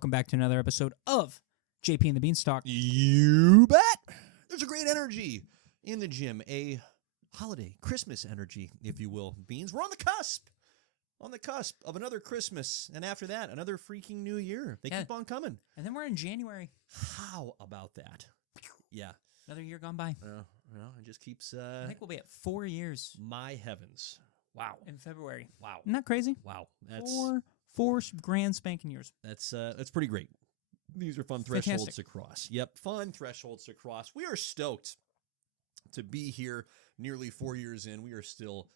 welcome back to another episode of JP and the Beanstalk. You bet. There's a great energy in the gym, a holiday, Christmas energy, if you will. Beans, we're on the cusp of another Christmas, and after that, another freaking new year. They keep on coming. And then we're in January. How about that? Yeah. Another year gone by. It just keeps... I think we'll be at 4 years. My heavens. Wow. In February. Wow. Isn't that crazy? Wow. Four grand spanking years. That's pretty great. These are fun thresholds to cross. Yep, fun thresholds to cross. We are stoked to be here nearly 4 years in. We are still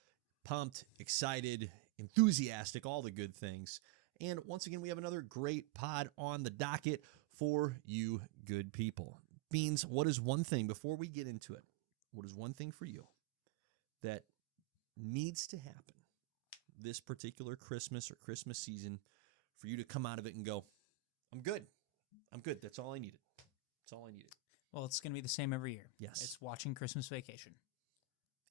pumped, excited, enthusiastic, all the good things. And once again, we have another great pod on the docket for you good people. Beans, what is one thing, before we get into it, what is one thing for you that needs to happen this particular Christmas or Christmas season for you to come out of it and go, I'm good. I'm good. That's all I needed. That's all I needed. Well, it's going to be the same every year. Yes. It's watching Christmas Vacation.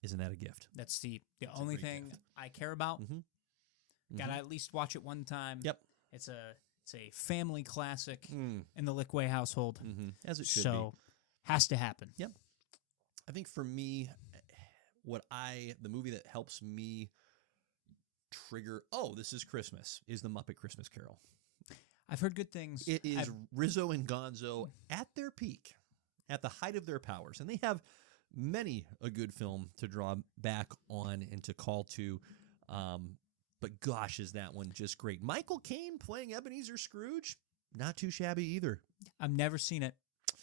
Isn't that a gift? That's the only thing I care about. Got to at least watch it one time. Yep. It's a family classic in the Lickway household. As it should so, has to happen. Yep. I think for me, the movie that helps me trigger, this is Christmas, is The Muppet Christmas Carol. I've heard good things. It is Rizzo and Gonzo at their peak, at the height of their powers. And they have many a good film to draw back on and to call to. But gosh, is that one just great. Michael Caine playing Ebenezer Scrooge, not too shabby either. I've never seen it.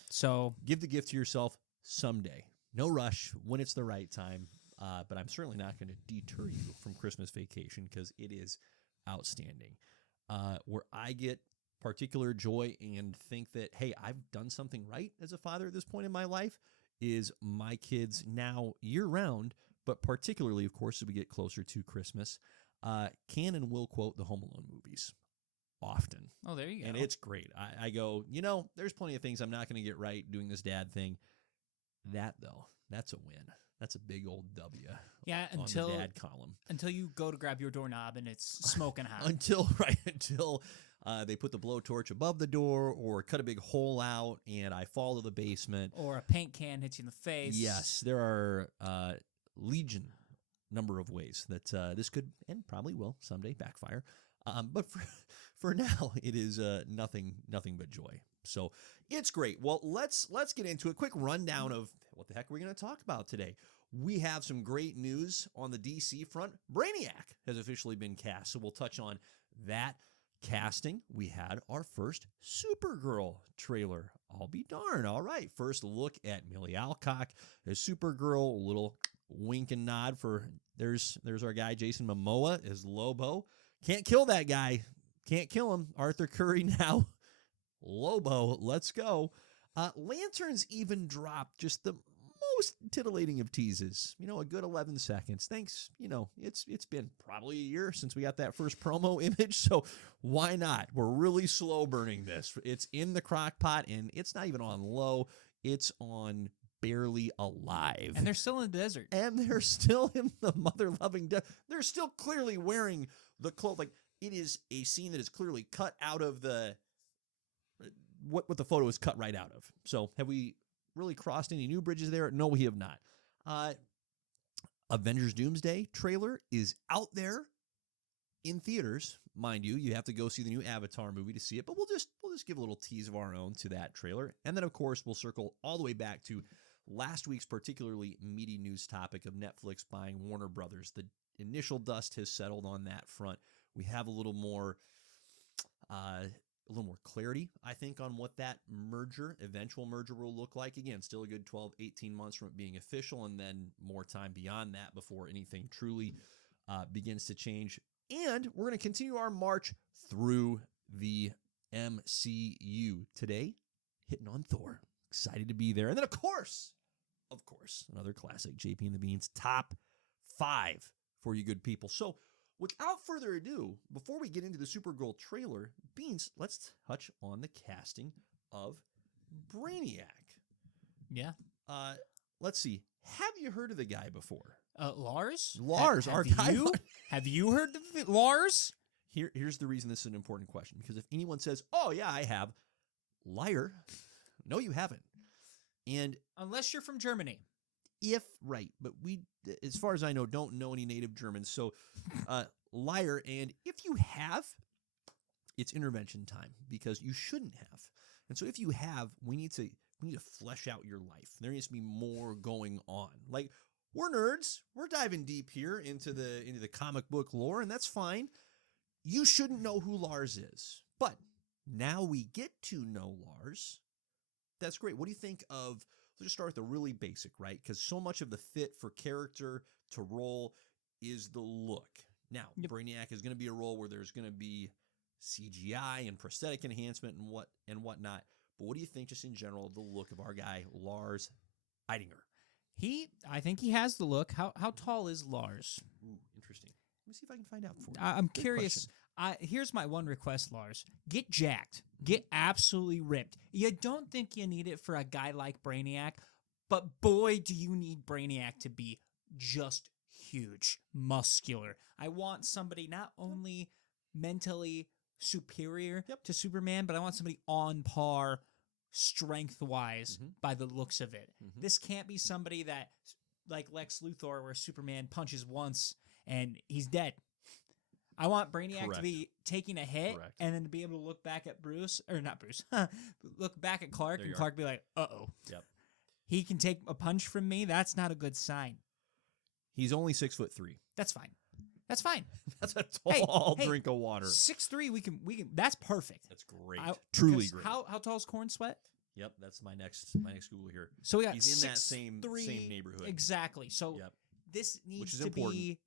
So give the gift to yourself someday. No rush, when it's the right time. But I'm certainly not going to deter you from Christmas Vacation because it is outstanding. Where I get particular joy and think that, hey, I've done something right as a father at this point in my life is my kids now year-round, but particularly, of course, as we get closer to Christmas, can and will quote the Home Alone movies often. Oh, there you go. And it's great. I go, there's plenty of things I'm not going to get right doing this dad thing. That, though, that's a win. That's a big old W. Yeah, on the dad column. Until you go to grab your doorknob and it's smoking hot. Until they put the blowtorch above the door or cut a big hole out and I fall to the basement. Or a paint can hits you in the face. Yes, there are legion number of ways that this could and probably will someday backfire. But for now, it is nothing but joy. So it's great. Well, let's get into a quick rundown of what the heck we're going to talk about today. We have some great news on the DC front. Brainiac has officially been cast, so we'll touch on that casting. We had our first Supergirl trailer. I'll be darned. All right, first look at Millie Alcock as Supergirl. A little wink and nod for there's our guy Jason Momoa as Lobo. Can't kill that guy. Can't kill him. Arthur Curry now. Lobo, let's go. Lanterns even dropped just the most titillating of teases. A good 11 seconds. Thanks. It's been probably a year since we got that first promo image, so why not? We're really slow burning this. It's in the crock pot, and it's not even on low. It's on barely alive. And they're still in the desert. And they're still in the mother-loving desert. They're still clearly wearing the clothes. Like, it is a scene that is clearly cut out of the... what the photo is cut right out of. So have we really crossed any new bridges there? No, we have not. Avengers Doomsday trailer is out there in theaters. Mind you, you have to go see the new Avatar movie to see it, but we'll just give a little tease of our own to that trailer. And then, of course, we'll circle all the way back to last week's particularly meaty news topic of Netflix buying Warner Brothers. The initial dust has settled on that front. We have a little more clarity, I think, on what that eventual merger will look like. Again, still a good 12, 18 months from it being official, and then more time beyond that before anything truly begins to change. And we're going to continue our march through the MCU today, hitting on Thor. Excited to be there. And then, of course, another classic, JP and the Beans, top 5 for you good people. So, without further ado, before we get into the Supergirl trailer, Beans, let's touch on the casting of Brainiac. Yeah. Let's see. Have you heard of the guy before? Lars? Lars, our guy. Have you heard of Lars? Here's the reason this is an important question. Because if anyone says, oh, yeah, I have, liar. No, you haven't. And unless you're from Germany. Right, but we, as far as I know, don't know any native Germans. So, liar. And if you have, it's intervention time because you shouldn't have. And so if you have, we need to flesh out your life. There needs to be more going on. Like, we're nerds. We're diving deep here into the comic book lore, and that's fine. You shouldn't know who Lars is. But now we get to know Lars. That's great. What do you think of, let's just start with the really basic, right? Because so much of the fit for character to role is the look. Now, Brainiac is going to be a role where there's going to be CGI and prosthetic enhancement and whatnot. But what do you think, just in general, of the look of our guy, Lars Eidinger? I think he has the look. How tall is Lars? Ooh, interesting. Let me see if I can find out for you. I'm curious. Here's my one request, Lars. Get jacked. Get absolutely ripped. You don't think you need it for a guy like Brainiac, but boy, do you need Brainiac to be just huge, muscular. I want somebody not only mentally superior to Superman, but I want somebody on par strength-wise by the looks of it. This can't be somebody that, like Lex Luthor, where Superman punches once and he's dead. I want Brainiac to be taking a hit and then to be able to look back at Bruce, or not Bruce, look back at Clark, and Clark be like, uh-oh. Yep. He can take a punch from me. That's not a good sign. He's only 6'3". That's fine. That's fine. That's a tall drink of water. 6'3", we can. That's perfect. That's great. Truly great. How tall is Corn Sweat? Yep, that's my next Google here. So we got he's in that same neighborhood. Exactly. So this needs to be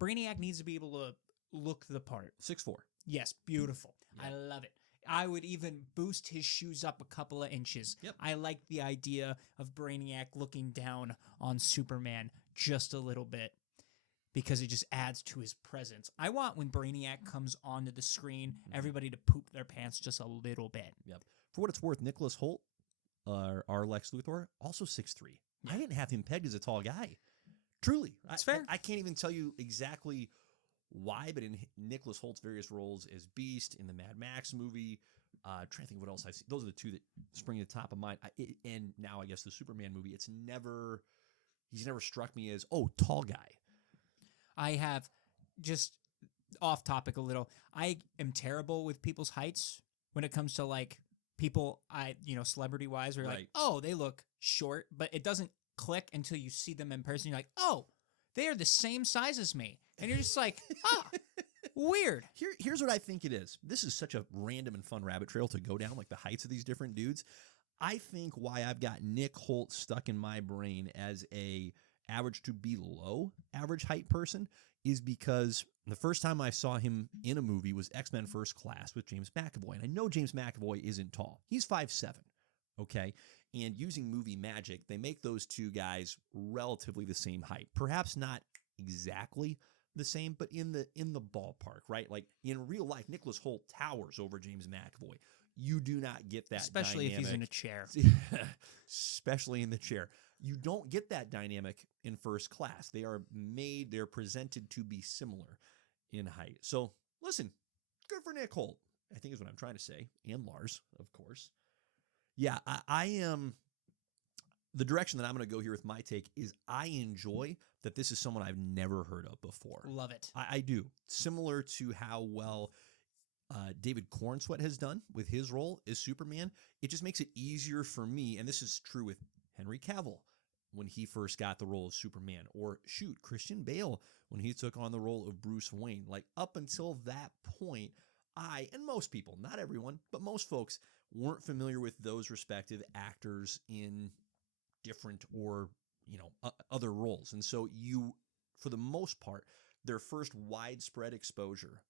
Brainiac needs to be able to look the part. 6'4". Yes, beautiful. I love it. I would even boost his shoes up a couple of inches. Yep. I like the idea of Brainiac looking down on Superman just a little bit because it just adds to his presence. I want when Brainiac comes onto the screen, everybody to poop their pants just a little bit. Yep. For what it's worth, Nicholas Hoult, our Lex Luthor, also 6'3". I didn't have him pegged as a tall guy. Truly. That's fair. I can't even tell you exactly why, but in Nicholas Holt's various roles as Beast, in the Mad Max movie, trying to think of what else I've seen. Those are the two that spring to the top of mind. And now I guess the Superman movie, he's never struck me as, tall guy. I have, just off topic a little, I am terrible with people's heights when it comes to like people, celebrity wise, where like, they look short, but it doesn't click until you see them in person. You're like, they are the same size as me. And you're just like, weird. Here's what I think it is. This is such a random and fun rabbit trail to go down, like the heights of these different dudes. I think why I've got Nick Hoult stuck in my brain as a average to below average height person is because the first time I saw him in a movie was X-Men First Class with James McAvoy. And I know James McAvoy isn't tall. He's 5'7", okay? And using movie magic, they make those two guys relatively the same height. Perhaps not exactly the same, but in the ballpark, right? Like in real life, Nicholas Hoult towers over James McAvoy. You do not get that especially dynamic. If he's in a chair. Especially in the chair. You don't get that dynamic in First Class. They're presented to be similar in height. So listen, good for Nick Hoult, I think is what I'm trying to say. And Lars, of course. Yeah, I am. The direction that I'm going to go here with my take is I enjoy that this is someone I've never heard of before. Love it. I do. Similar to how well David Cornsweet has done with his role as Superman. It just makes it easier for me, and this is true with Henry Cavill when he first got the role of Superman, or Christian Bale when he took on the role of Bruce Wayne. Like up until that point, I, and most people, not everyone, but most folks weren't familiar with those respective actors in different or, other roles. And so for the most part, their first widespread exposure,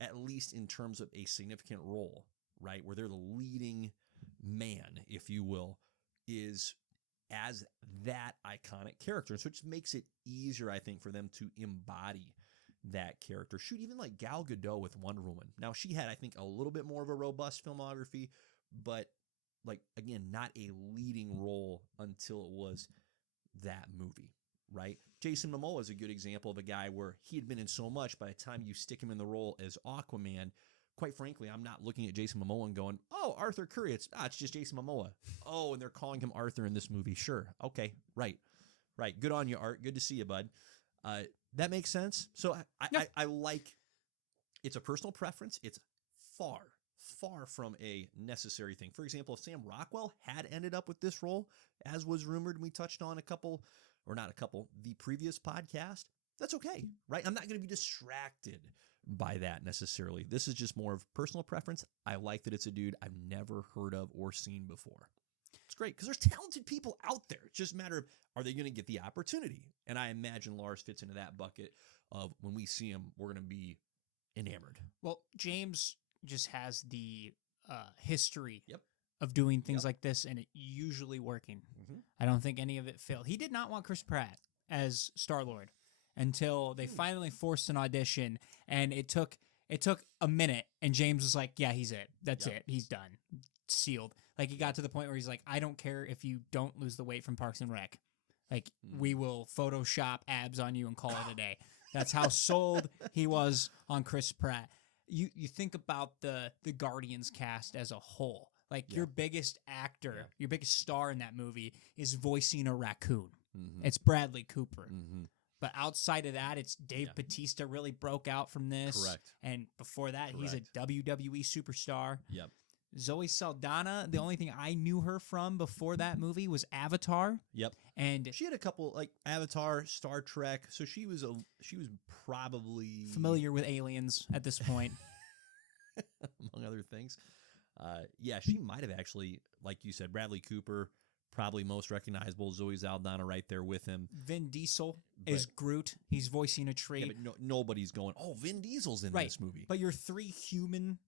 at least in terms of a significant role, right, where they're the leading man, if you will, is as that iconic character. So it just makes it easier, I think, for them to embody that character. Shoot, even like Gal Gadot with Wonder Woman. Now, she had, I think, a little bit more of a robust filmography, but, like, again, not a leading role until it was that movie, right? Jason Momoa is a good example of a guy where he had been in so much. By the time you stick him in the role as Aquaman, quite frankly, I'm not looking at Jason Momoa and going, "Oh, Arthur Curry." It's just Jason Momoa. Oh, and they're calling him Arthur in this movie. Sure, okay, right. Good on you, Art. Good to see you, bud. That makes sense. So I like. It's a personal preference. It's far from a necessary thing. For example, if Sam Rockwell had ended up with this role, as was rumored, and we touched on the previous podcast, that's okay, right? I'm not going to be distracted by that necessarily. This is just more of personal preference. I like that it's a dude I've never heard of or seen before. It's great because there's talented people out there. It's just a matter of, are they going to get the opportunity? And I imagine Lars fits into that bucket of when we see him, we're going to be enamored. Well, James just has the history Yep. of doing things Yep. like this and it usually working. Mm-hmm. I don't think any of it failed. He did not want Chris Pratt as Star-Lord until they finally forced an audition, and it took a minute, and James was like, "Yeah, he's it. That's Yep. it. He's done. Sealed." Like, he got to the point where he's like, "I don't care if you don't lose the weight from Parks and Rec. Like, we will Photoshop abs on you and call it a day." That's how sold he was on Chris Pratt. You think about the Guardians cast as a whole. Like, your biggest actor, your biggest star in that movie is voicing a raccoon. Mm-hmm. It's Bradley Cooper. Mm-hmm. But outside of that, it's Dave Bautista really broke out from this. Correct. And before that, he's a WWE superstar. Yep. Zoe Saldana, the only thing I knew her from before that movie was Avatar. Yep. And She had a couple like Avatar, Star Trek, so she was probably familiar with aliens at this point. among other things. Yeah, she might have actually, like you said, Bradley Cooper, probably most recognizable. Zoe Saldana right there with him. Vin Diesel is Groot. He's voicing a tree. Yeah, but nobody's going, "Oh, Vin Diesel's in this movie." But your three human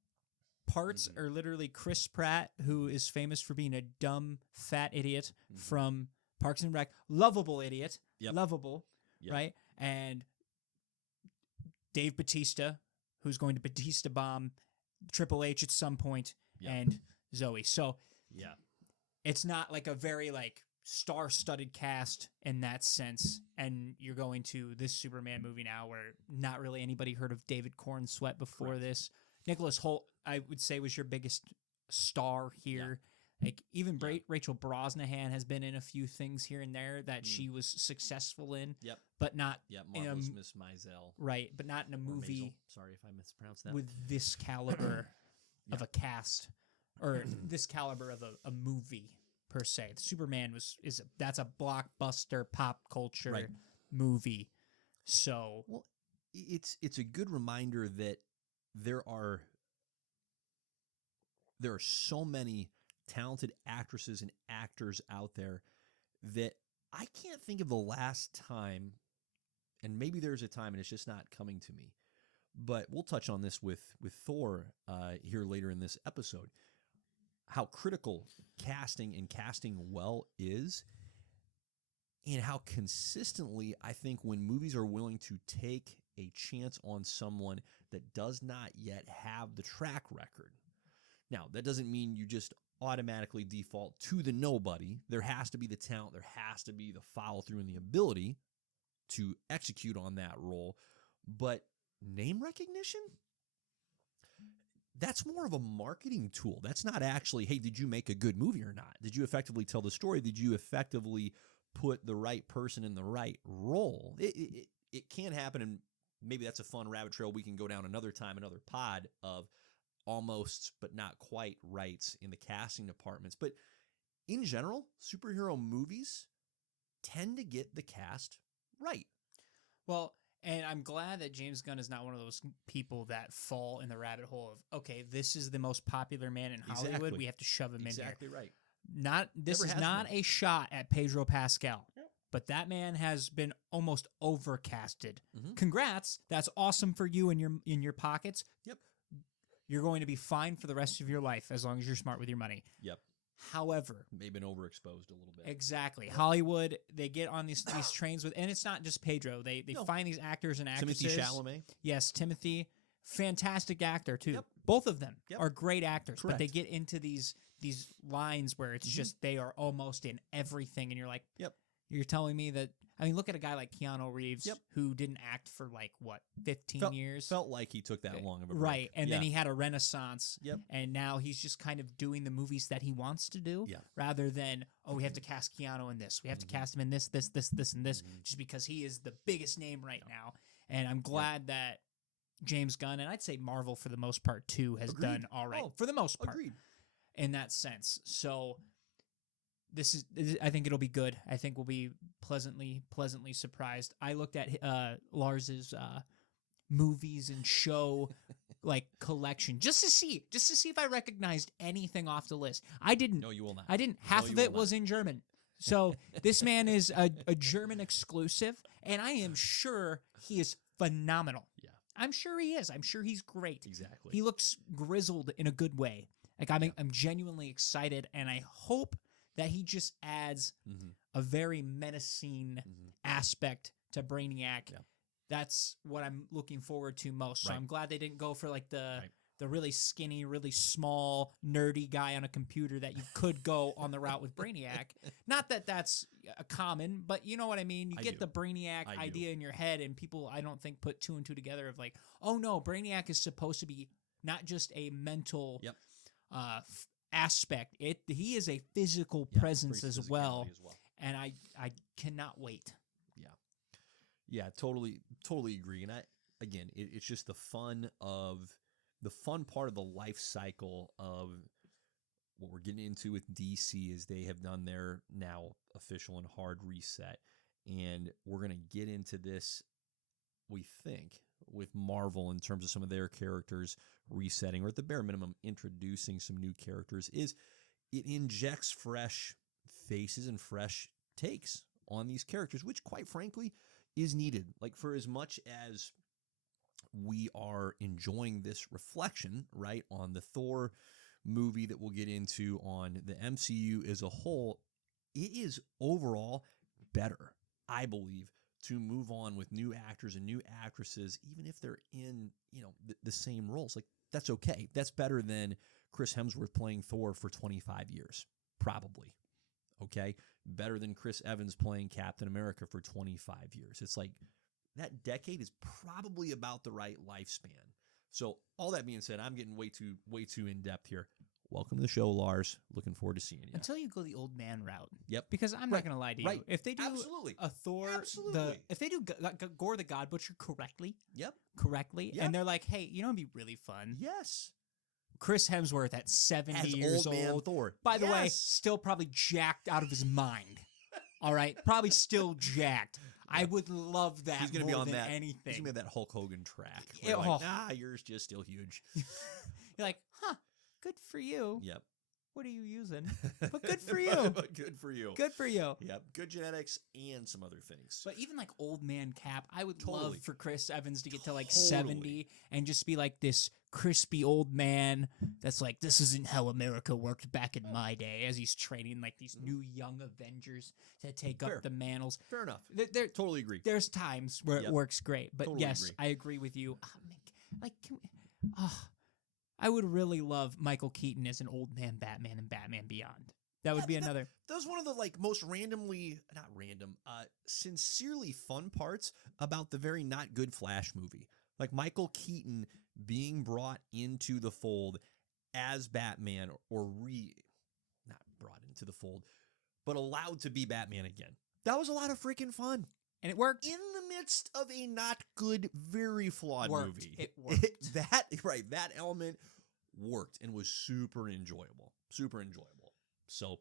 parts are literally Chris Pratt, who is famous for being a dumb, fat idiot from Parks and Rec. Lovable idiot. Yep. Lovable, Yep. right? And Dave Bautista, who's going to Batista bomb Triple H at some point, Yep. and Zoe. So Yeah. it's not like a very like star-studded cast in that sense. And you're going to this Superman movie now where not really anybody heard of David Corn Sweat before Correct. this. Nicholas Hoult, I would say, was your biggest star here. Like, even Rachel Brosnahan has been in a few things here and there that she was successful in. Yep. But not Yep. in a Marvelous Miss Maisel. right, but not in a Or movie Maisel. Sorry if I mispronounced that. with this caliber of a cast, or this caliber of a movie per se. Superman that's a blockbuster pop culture movie. So Well, it's a good reminder that there are so many talented actresses and actors out there that I can't think of the last time, and maybe there's a time and it's just not coming to me, but we'll touch on this with Thor here later in this episode, how critical casting and casting well is, and how consistently I think when movies are willing to take a chance on someone that does not yet have the track record. Now, that doesn't mean you just automatically default to the nobody. There has to be the talent. There has to be the follow through and the ability to execute on that role. But name recognition? That's more of a marketing tool. That's not actually, hey, did you make a good movie or not? Did you effectively tell the story? Did you effectively put the right person in the right role? It can happen, and maybe that's a fun rabbit trail we can go down another time, another pod of almost but not quite rights in the casting departments. But in general, superhero movies tend to get the cast right. well, and I'm glad that James Gunn is not one of those people that fall in the rabbit hole of, okay, this is the most popular man in Hollywood. Exactly. We have to shove him in here. Exactly right. This Never is has not been. a shot at Pedro Pascal. Yep. But that man has been almost overcasted. Mhm. Congrats. That's awesome for you in your pockets. Yep. You're going to be fine for the rest of your life as long as you're smart with your money. Yep. However, They've been overexposed a little bit. exactly. Hollywood, they get on these trains with, and it's not just Pedro. They No. find these actors and actresses. Timothy Chalamet. Yes, Timothy, fantastic actor too. Yep. Both of them Yep. are great actors, but they Correct. get into these lines where it's just they are almost in everything, and you're like, Yep. You're telling me that I mean, look at a guy like Keanu Reeves, Yep. who didn't act for like, what, 15 years? Felt like he took that long of a break. Right. And then Yeah. he had a renaissance. Yep. And now he's just kind of doing the movies that he wants to do Yeah. rather than, oh, we have to cast Keanu in this. We have to cast him in this, and this, just because he is the biggest name right now. And I'm glad that James Gunn, and I'd say Marvel for the most part too, has Agreed. done all right Oh, for the most part Agreed. in that sense. So I think it'll be good. I think we'll be pleasantly surprised. I looked at Lars's movies and show like collection just to see if I recognized anything off the list. I didn't. No, you will not. I didn't. Half of it was in German. So this man is a German exclusive, and I am sure he is phenomenal. Yeah. I'm sure he is. I'm sure he's great. Exactly. He looks grizzled in a good way. Like I'm genuinely excited, and I hope that he just adds a very menacing aspect to Brainiac. Yeah. That's what I'm looking forward to most. So Right. I'm glad they didn't go for like the really skinny, really small, nerdy guy on a computer that you could go on the route with Brainiac. Not that that's common, but you know what I mean? You get the Brainiac idea in your head, and people, I don't think, put two and two together of like, oh no, Brainiac is supposed to be not just a mental aspect. He is a physical presence as well. And I cannot wait. Yeah, totally agree. And it's just the fun part of the life cycle of what we're getting into with DC is they have done their now official and hard reset. And we're going to get into this, we think, with Marvel in terms of some of their characters resetting, or at the bare minimum, introducing some new characters. Is it injects fresh faces and fresh takes on these characters, which, quite frankly, is needed. Like, for as much as we are enjoying this reflection, right, on the Thor movie that we'll get into, on the MCU as a whole, it is overall better, I believe, to move on with new actors and new actresses, even if they're in, the same roles. Like, that's okay. That's better than Chris Hemsworth playing Thor for 25 years, probably. Okay? Better than Chris Evans playing Captain America for 25 years. It's like, that decade is probably about the right lifespan. So, all that being said, I'm getting way too in depth here. Welcome to the show, Lars. Looking forward to seeing you. Until you go the old man route. Yep. Because I'm not going to lie to you. Right. If they do a Thor, if they do Gore the God Butcher correctly, and they're like, hey, it'd be really fun. Yes. Chris Hemsworth at 70 As years old man old. Thor. By the way, still probably jacked out of his mind. All right? Probably still jacked. I would love that He's gonna more be on than that, anything. He's going to be on that Hulk Hogan track. Yeah, Like, yours just still huge. You're like, good for you. Yep. What are you using? But good for you. But good for you. Good for you. Yep. Good genetics and some other things. But even like old man Cap, I would love Totally. for Chris Evans to get to like 70 and just be like this crispy old man that's like, this isn't how America worked back in my day, as he's training like these new young Avengers to take up the mantles. Fair enough. Totally agree. There's times where it works great, but Totally yes, agree. I agree with you. I would really love Michael Keaton as an old man Batman in Batman Beyond. That would be another. That was one of the most sincerely fun parts about the very not good Flash movie. Like Michael Keaton being brought into the fold as Batman, or not brought into the fold, but allowed to be Batman again. That was a lot of freaking fun. And it worked. In the midst of a not good, very flawed movie. It worked. That element worked and was super enjoyable. Super enjoyable. So,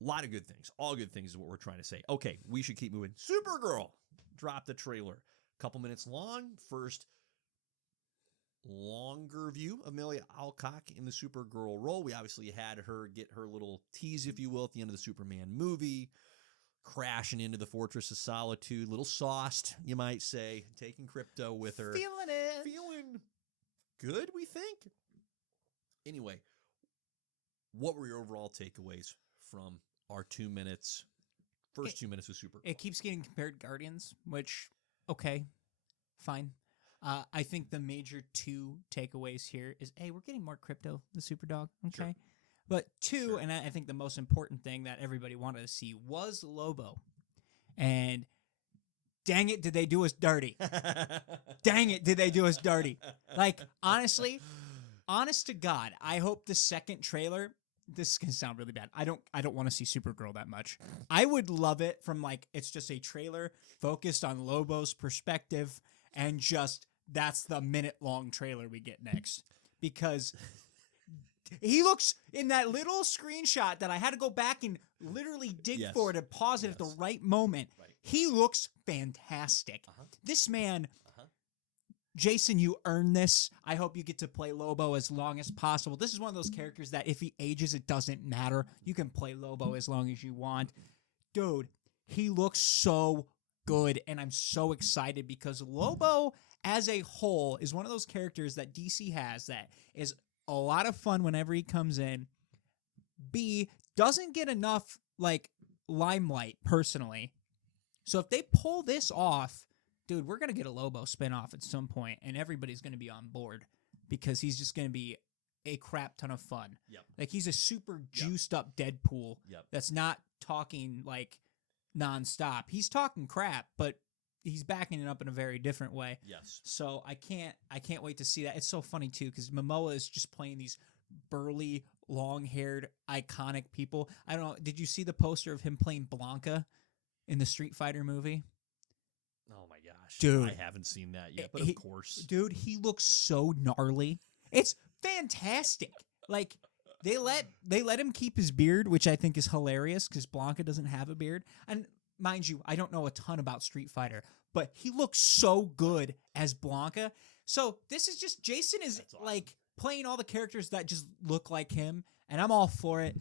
a lot of good things. All good things is what we're trying to say. Okay, we should keep moving. Supergirl dropped the trailer. Couple minutes long. First longer view of Amelia Alcock in the Supergirl role. We obviously had her get her little tease, if you will, at the end of the Superman movie. Crashing into the Fortress of Solitude, little sauced, you might say, taking Crypto with her. Feeling good, we think. Anyway, what were your overall takeaways from our 2 minutes, first 2 minutes of Supergirl? It keeps getting compared to Guardians, which, okay, fine. I think the major two takeaways here is, A, we're getting more Crypto, the Superdog, okay? Sure. But two, and I think the most important thing that everybody wanted to see was Lobo. And dang it, did they do us dirty? Dang it, did they do us dirty? Like, honestly, honest to God, I hope the second trailer. This is gonna sound really bad. I don't want to see Supergirl that much. I would love it from like it's just a trailer focused on Lobo's perspective, and just that's the minute-long trailer we get next. Because he looks in that little screenshot that I had to go back and literally dig for to pause it at the right moment. Right. He looks fantastic. This man, Jason, you earned this. I hope you get to play Lobo as long as possible. This is one of those characters that if he ages, it doesn't matter. You can play Lobo as long as you want. Dude, he looks so good, and I'm so excited because Lobo as a whole is one of those characters that DC has that is a lot of fun whenever he comes in. B, doesn't get enough, like, limelight, personally. So if they pull this off, dude, we're going to get a Lobo spinoff at some point, and everybody's going to be on board because he's just going to be a crap ton of fun. Yep. Like, he's a super juiced up Deadpool that's not talking, like, nonstop. He's talking crap, but he's backing it up in a very different way. Yes. So I can't wait to see that. It's so funny, too, because Momoa is just playing these burly, long-haired, iconic people. I don't know. Did you see the poster of him playing Blanca in the Street Fighter movie? Oh my gosh. Dude. I haven't seen that yet, but of course. Dude, he looks so gnarly. It's fantastic. Like, they let him keep his beard, which I think is hilarious because Blanca doesn't have a beard. And mind you, I don't know a ton about Street Fighter, but he looks so good as Blanca. So this is just, Jason is awesome. like playing all the characters that just look like him, and I'm all for it.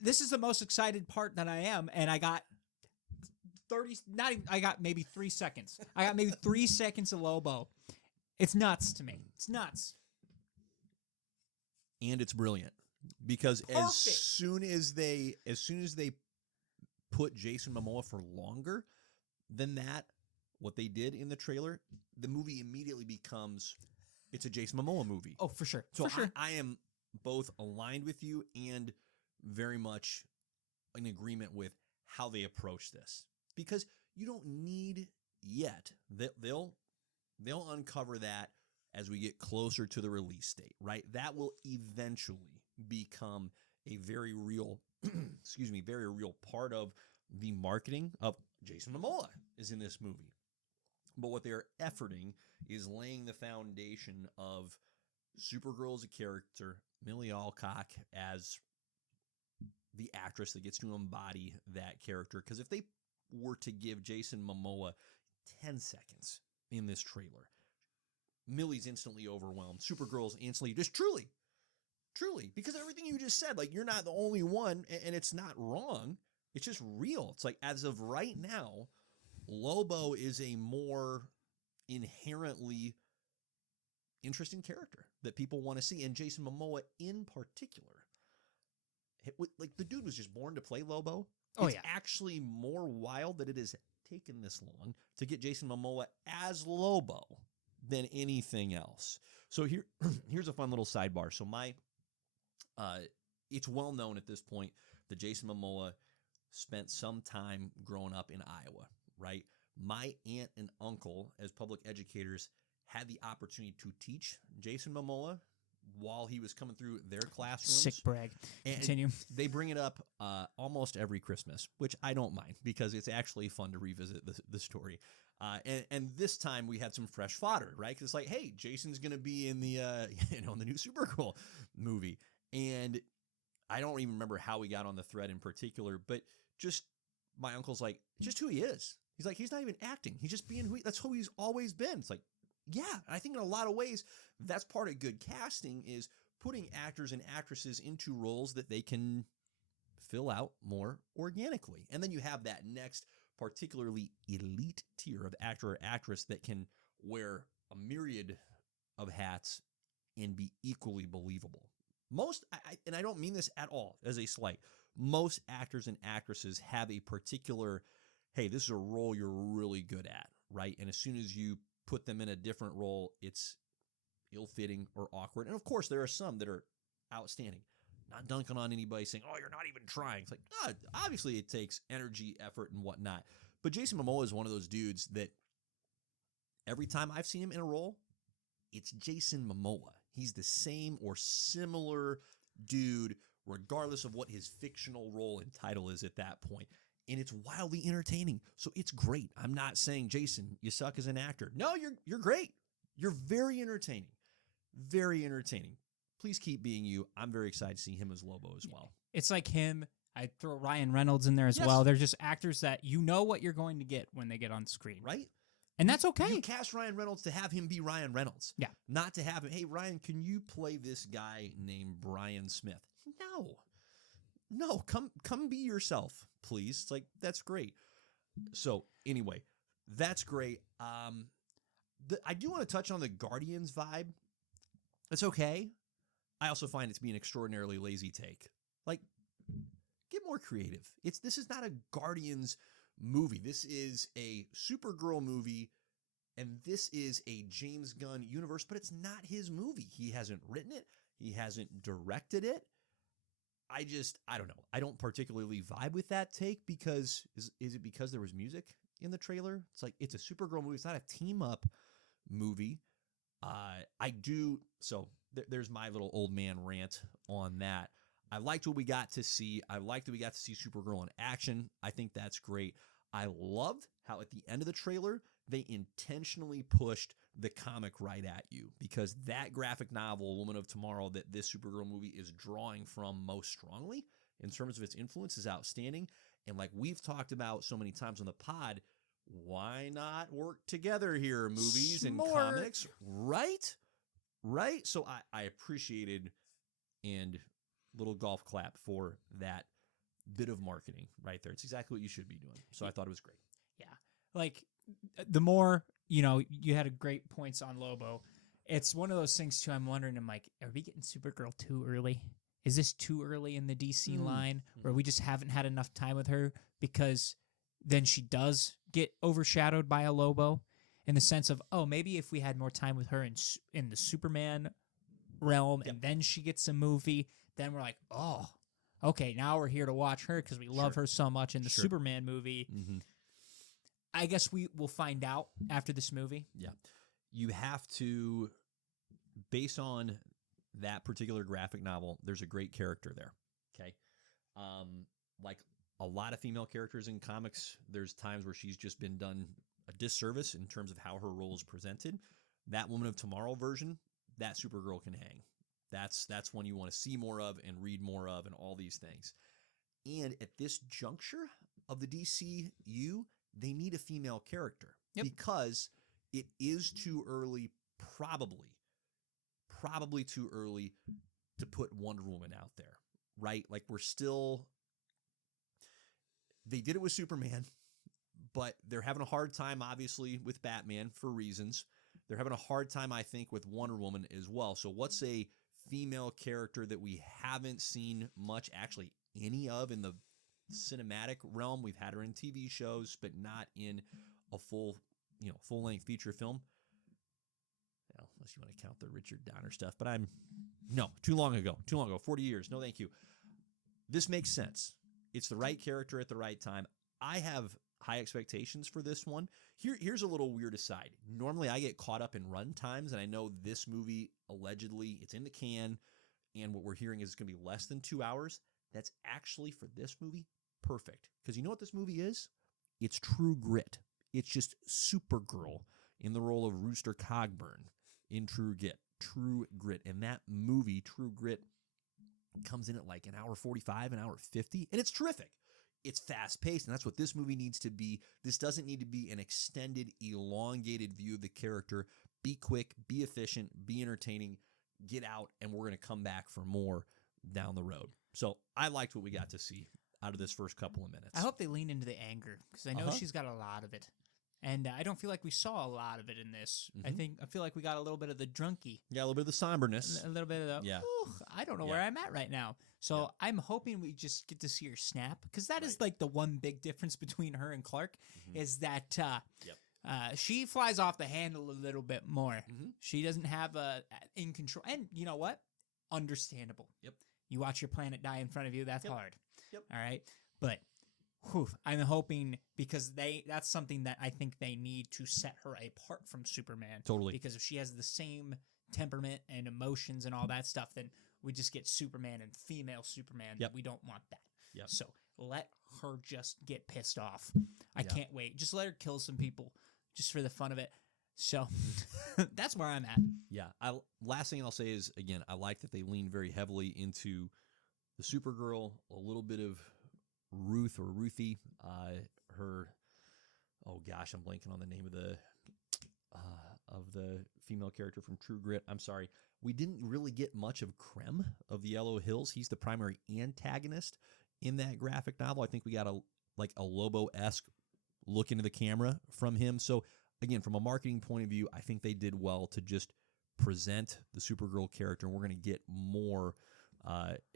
This is the most excited part that I am, and I got I got maybe 3 seconds. I got maybe 3 seconds of Lobo. It's nuts to me. It's nuts. And it's brilliant because Perfect. as soon as they put Jason Momoa for longer than that, what they did in the trailer, the movie immediately becomes it's a Jason Momoa movie. Oh, for sure. So for sure. I am both aligned with you and very much in agreement with how they approach this. Because you don't need yet. They'll uncover that as we get closer to the release date, right? That will eventually become a very real, very real part of the marketing of Jason Momoa is in this movie. But what they're efforting is laying the foundation of Supergirl as a character, Millie Alcock as the actress that gets to embody that character. Because if they were to give Jason Momoa 10 seconds in this trailer, Millie's instantly overwhelmed. Supergirl's instantly just truly, because of everything you just said, like you're not the only one, and it's not wrong. It's just real. It's like as of right now, Lobo is a more inherently interesting character that people want to see, and Jason Momoa in particular. Like the dude was just born to play Lobo. It's actually more wild that it has taken this long to get Jason Momoa as Lobo than anything else. So here's a fun little sidebar. So it's well known at this point that Jason Momoa spent some time growing up in Iowa, right? My aunt and uncle, as public educators, had the opportunity to teach Jason Momoa while he was coming through their classrooms. Sick brag. And Continue. They bring it up almost every Christmas, which I don't mind because it's actually fun to revisit the story. And this time we had some fresh fodder, right? Because it's like, hey, Jason's going to be in the in the new Supergirl movie, and I don't even remember how we got on the thread in particular, but just my uncle's like, just who he is. He's like, he's not even acting. He's just being that's who he's always been. It's like, yeah, I think in a lot of ways, that's part of good casting is putting actors and actresses into roles that they can fill out more organically. And then you have that next particularly elite tier of actor or actress that can wear a myriad of hats and be equally believable. Most, and I don't mean this at all as a slight, most actors and actresses have a particular, hey, this is a role you're really good at, right? And as soon as you put them in a different role, it's ill-fitting or awkward. And of course, there are some that are outstanding. Not dunking on anybody saying, oh, you're not even trying. It's like, obviously it takes energy, effort, and whatnot. But Jason Momoa is one of those dudes that every time I've seen him in a role, it's Jason Momoa. He's the same or similar dude, regardless of what his fictional role and title is at that point. And it's wildly entertaining. So it's great. I'm not saying, Jason, you suck as an actor. No, you're great. You're very entertaining. Very entertaining. Please keep being you. I'm very excited to see him as Lobo as well. It's like him. I throw Ryan Reynolds in there as Yes. well. They're just actors that you know what you're going to get when they get on screen. Right? And that's okay. You cast Ryan Reynolds to have him be Ryan Reynolds. Yeah. Not to have him, hey, Ryan, can you play this guy named Brian Smith? No, come be yourself, please. It's like, that's great. So anyway, that's great. I do want to touch on the Guardians vibe. It's okay. I also find it to be an extraordinarily lazy take. Like, get more creative. This is not a Guardians movie. This is a Supergirl movie, and this is a James Gunn universe, but it's not his movie. He hasn't written it. He hasn't directed it. I don't know. I don't particularly vibe with that take because, is it because there was music in the trailer? It's like, it's a Supergirl movie. It's not a team-up movie. There's my little old man rant on that. I liked what we got to see. I liked that we got to see Supergirl in action. I think that's great. I loved how at the end of the trailer, they intentionally pushed the comic right at you, because that graphic novel, Woman of Tomorrow, that this Supergirl movie is drawing from most strongly in terms of its influence, is outstanding. And like we've talked about so many times on the pod, why not work together here, movies and comics? Right? So I appreciated, and little golf clap for that bit of marketing right there. It's exactly what you should be doing. So I thought it was great. Yeah. Like, the more, you had a great points on Lobo. It's one of those things, too, I'm wondering, I'm like, are we getting Supergirl too early? Is this too early in the DC line where we just haven't had enough time with her? Because then she does get overshadowed by a Lobo, in the sense of, oh, maybe if we had more time with her in the Superman realm, and then she gets a movie, then we're like, oh, okay, now we're here to watch her because we love her so much in the Superman movie. Mm-hmm. I guess we will find out after this movie. Yeah. You have to, based on that particular graphic novel, there's a great character there. Okay. Like a lot of female characters in comics, there's times where she's just been done a disservice in terms of how her role is presented. That Woman of Tomorrow version, that Supergirl can hang. That's one you want to see more of and read more of and all these things. And at this juncture of the DCU, they need a female character because it is too early, probably too early to put Wonder Woman out there, right? Like they did it with Superman, but they're having a hard time, obviously, with Batman for reasons. They're having a hard time, I think, with Wonder Woman as well. So what's a female character that we haven't seen much, actually any of, in the cinematic realm? We've had her in TV shows, but not in a full-length feature film. Well, unless you want to count the Richard Donner stuff, but too long ago, 40 years. No, thank you. This makes sense. It's the right character at the right time. I have high expectations for this one. Here's a little weird aside. Normally, I get caught up in run times, and I know this movie, allegedly, it's in the can, and what we're hearing is it's going to be less than 2 hours. That's actually, for this movie, perfect. Because you know what this movie is? It's True Grit. It's just Supergirl in the role of Rooster Cogburn in True Grit. And that movie, True Grit, comes in at like an hour 45, an hour 50, and it's terrific. It's fast-paced, and that's what this movie needs to be. This doesn't need to be an extended, elongated view of the character. Be quick, be efficient, be entertaining, get out, and we're going to come back for more down the road. So I liked what we got to see out of this first couple of minutes. I hope they lean into the anger, because I know she's got a lot of it. And I don't feel like we saw a lot of it in this. Mm-hmm. I feel like we got a little bit of the drunkie. Yeah, a little bit of the somberness. A little bit of the, I don't know where I'm at right now. So I'm hoping we just get to see her snap, because that is like the one big difference between her and Clark, is that she flies off the handle a little bit more. Mm-hmm. She doesn't have in control. And you know what? Understandable. Yep. You watch your planet die in front of you, that's hard. Yep. All right? But I'm hoping because that's something that I think they need to set her apart from Superman. Totally. Because if she has the same temperament and emotions and all that stuff, then we just get Superman and female Superman. Yep. We don't want that. Yep. So let her just get pissed off. I Yeah. can't wait. Just let her kill some people just for the fun of it. So that's where I'm at. Yeah. Last thing I'll say is, again, I like that they lean very heavily into the Supergirl, a little bit of Ruth or Ruthie, her, oh gosh, I'm blanking on the name of the female character from True Grit. I'm sorry. We didn't really get much of Krem of the Yellow Hills. He's the primary antagonist in that graphic novel. I think we got a Lobo-esque look into the camera from him. So again, from a marketing point of view, I think they did well to just present the Supergirl character, and we're going to get more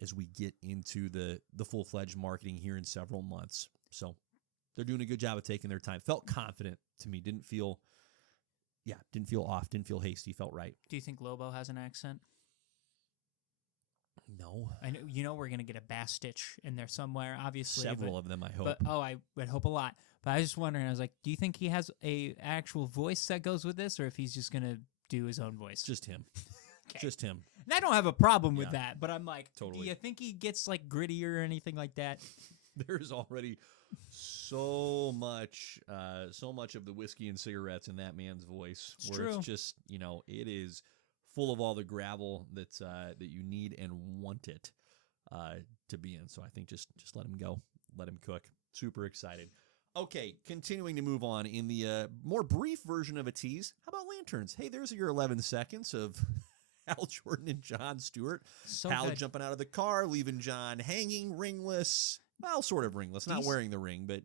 as we get into the full-fledged marketing here in several months. So they're doing a good job of taking their time. Felt confident to me. Didn't feel off. Didn't feel hasty. Felt right. Do you think Lobo has an accent? No. I know, we're going to get a Bass Stitch in there somewhere, obviously. Several of them, I hope. But, I would hope a lot. But I was just wondering, I was like, do you think he has a actual voice that goes with this, or if he's just going to do his own voice? Just him. Okay. Just him. And I don't have a problem with that, but I'm like, Totally. do you think he gets like grittier or anything like that? There's already so much of the whiskey and cigarettes in that man's voice. It's where true. It's just, it is full of all the gravel that you need and want it to be in. So I think just let him go. Let him cook. Super excited. Okay, continuing to move on in the more brief version of a tease. How about Lanterns? Hey, there's your 11 seconds of Hal Jordan and Jon Stewart. So Hal good. jumping out of the car, leaving Jon hanging, ringless. Well, sort of ringless. Not wearing the ring, but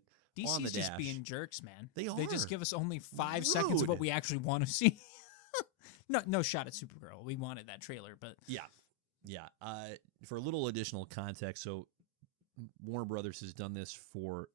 on the DC's dash. just being jerks, man. They They just are. give us only 5 seconds of what Rude. we actually want to see. No shot at Supergirl. We wanted that trailer, but Yeah. For a little additional context, so Warner Brothers has done this for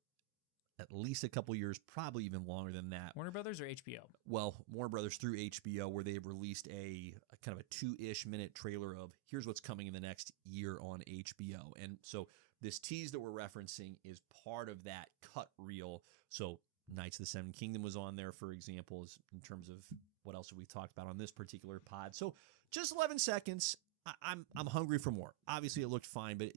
at least a couple years, probably even longer than that. Warner Brothers or HBO? Well, Warner Brothers through HBO, where they've released a kind of a 2-ish minute trailer of here's what's coming in the next year on HBO. And so this tease that we're referencing is part of that cut reel. So Knights of the Seven Kingdom was on there, for example, in terms of what else have we talked about on this particular pod. So just 11 seconds. I'm hungry for more. Obviously, it looked fine, but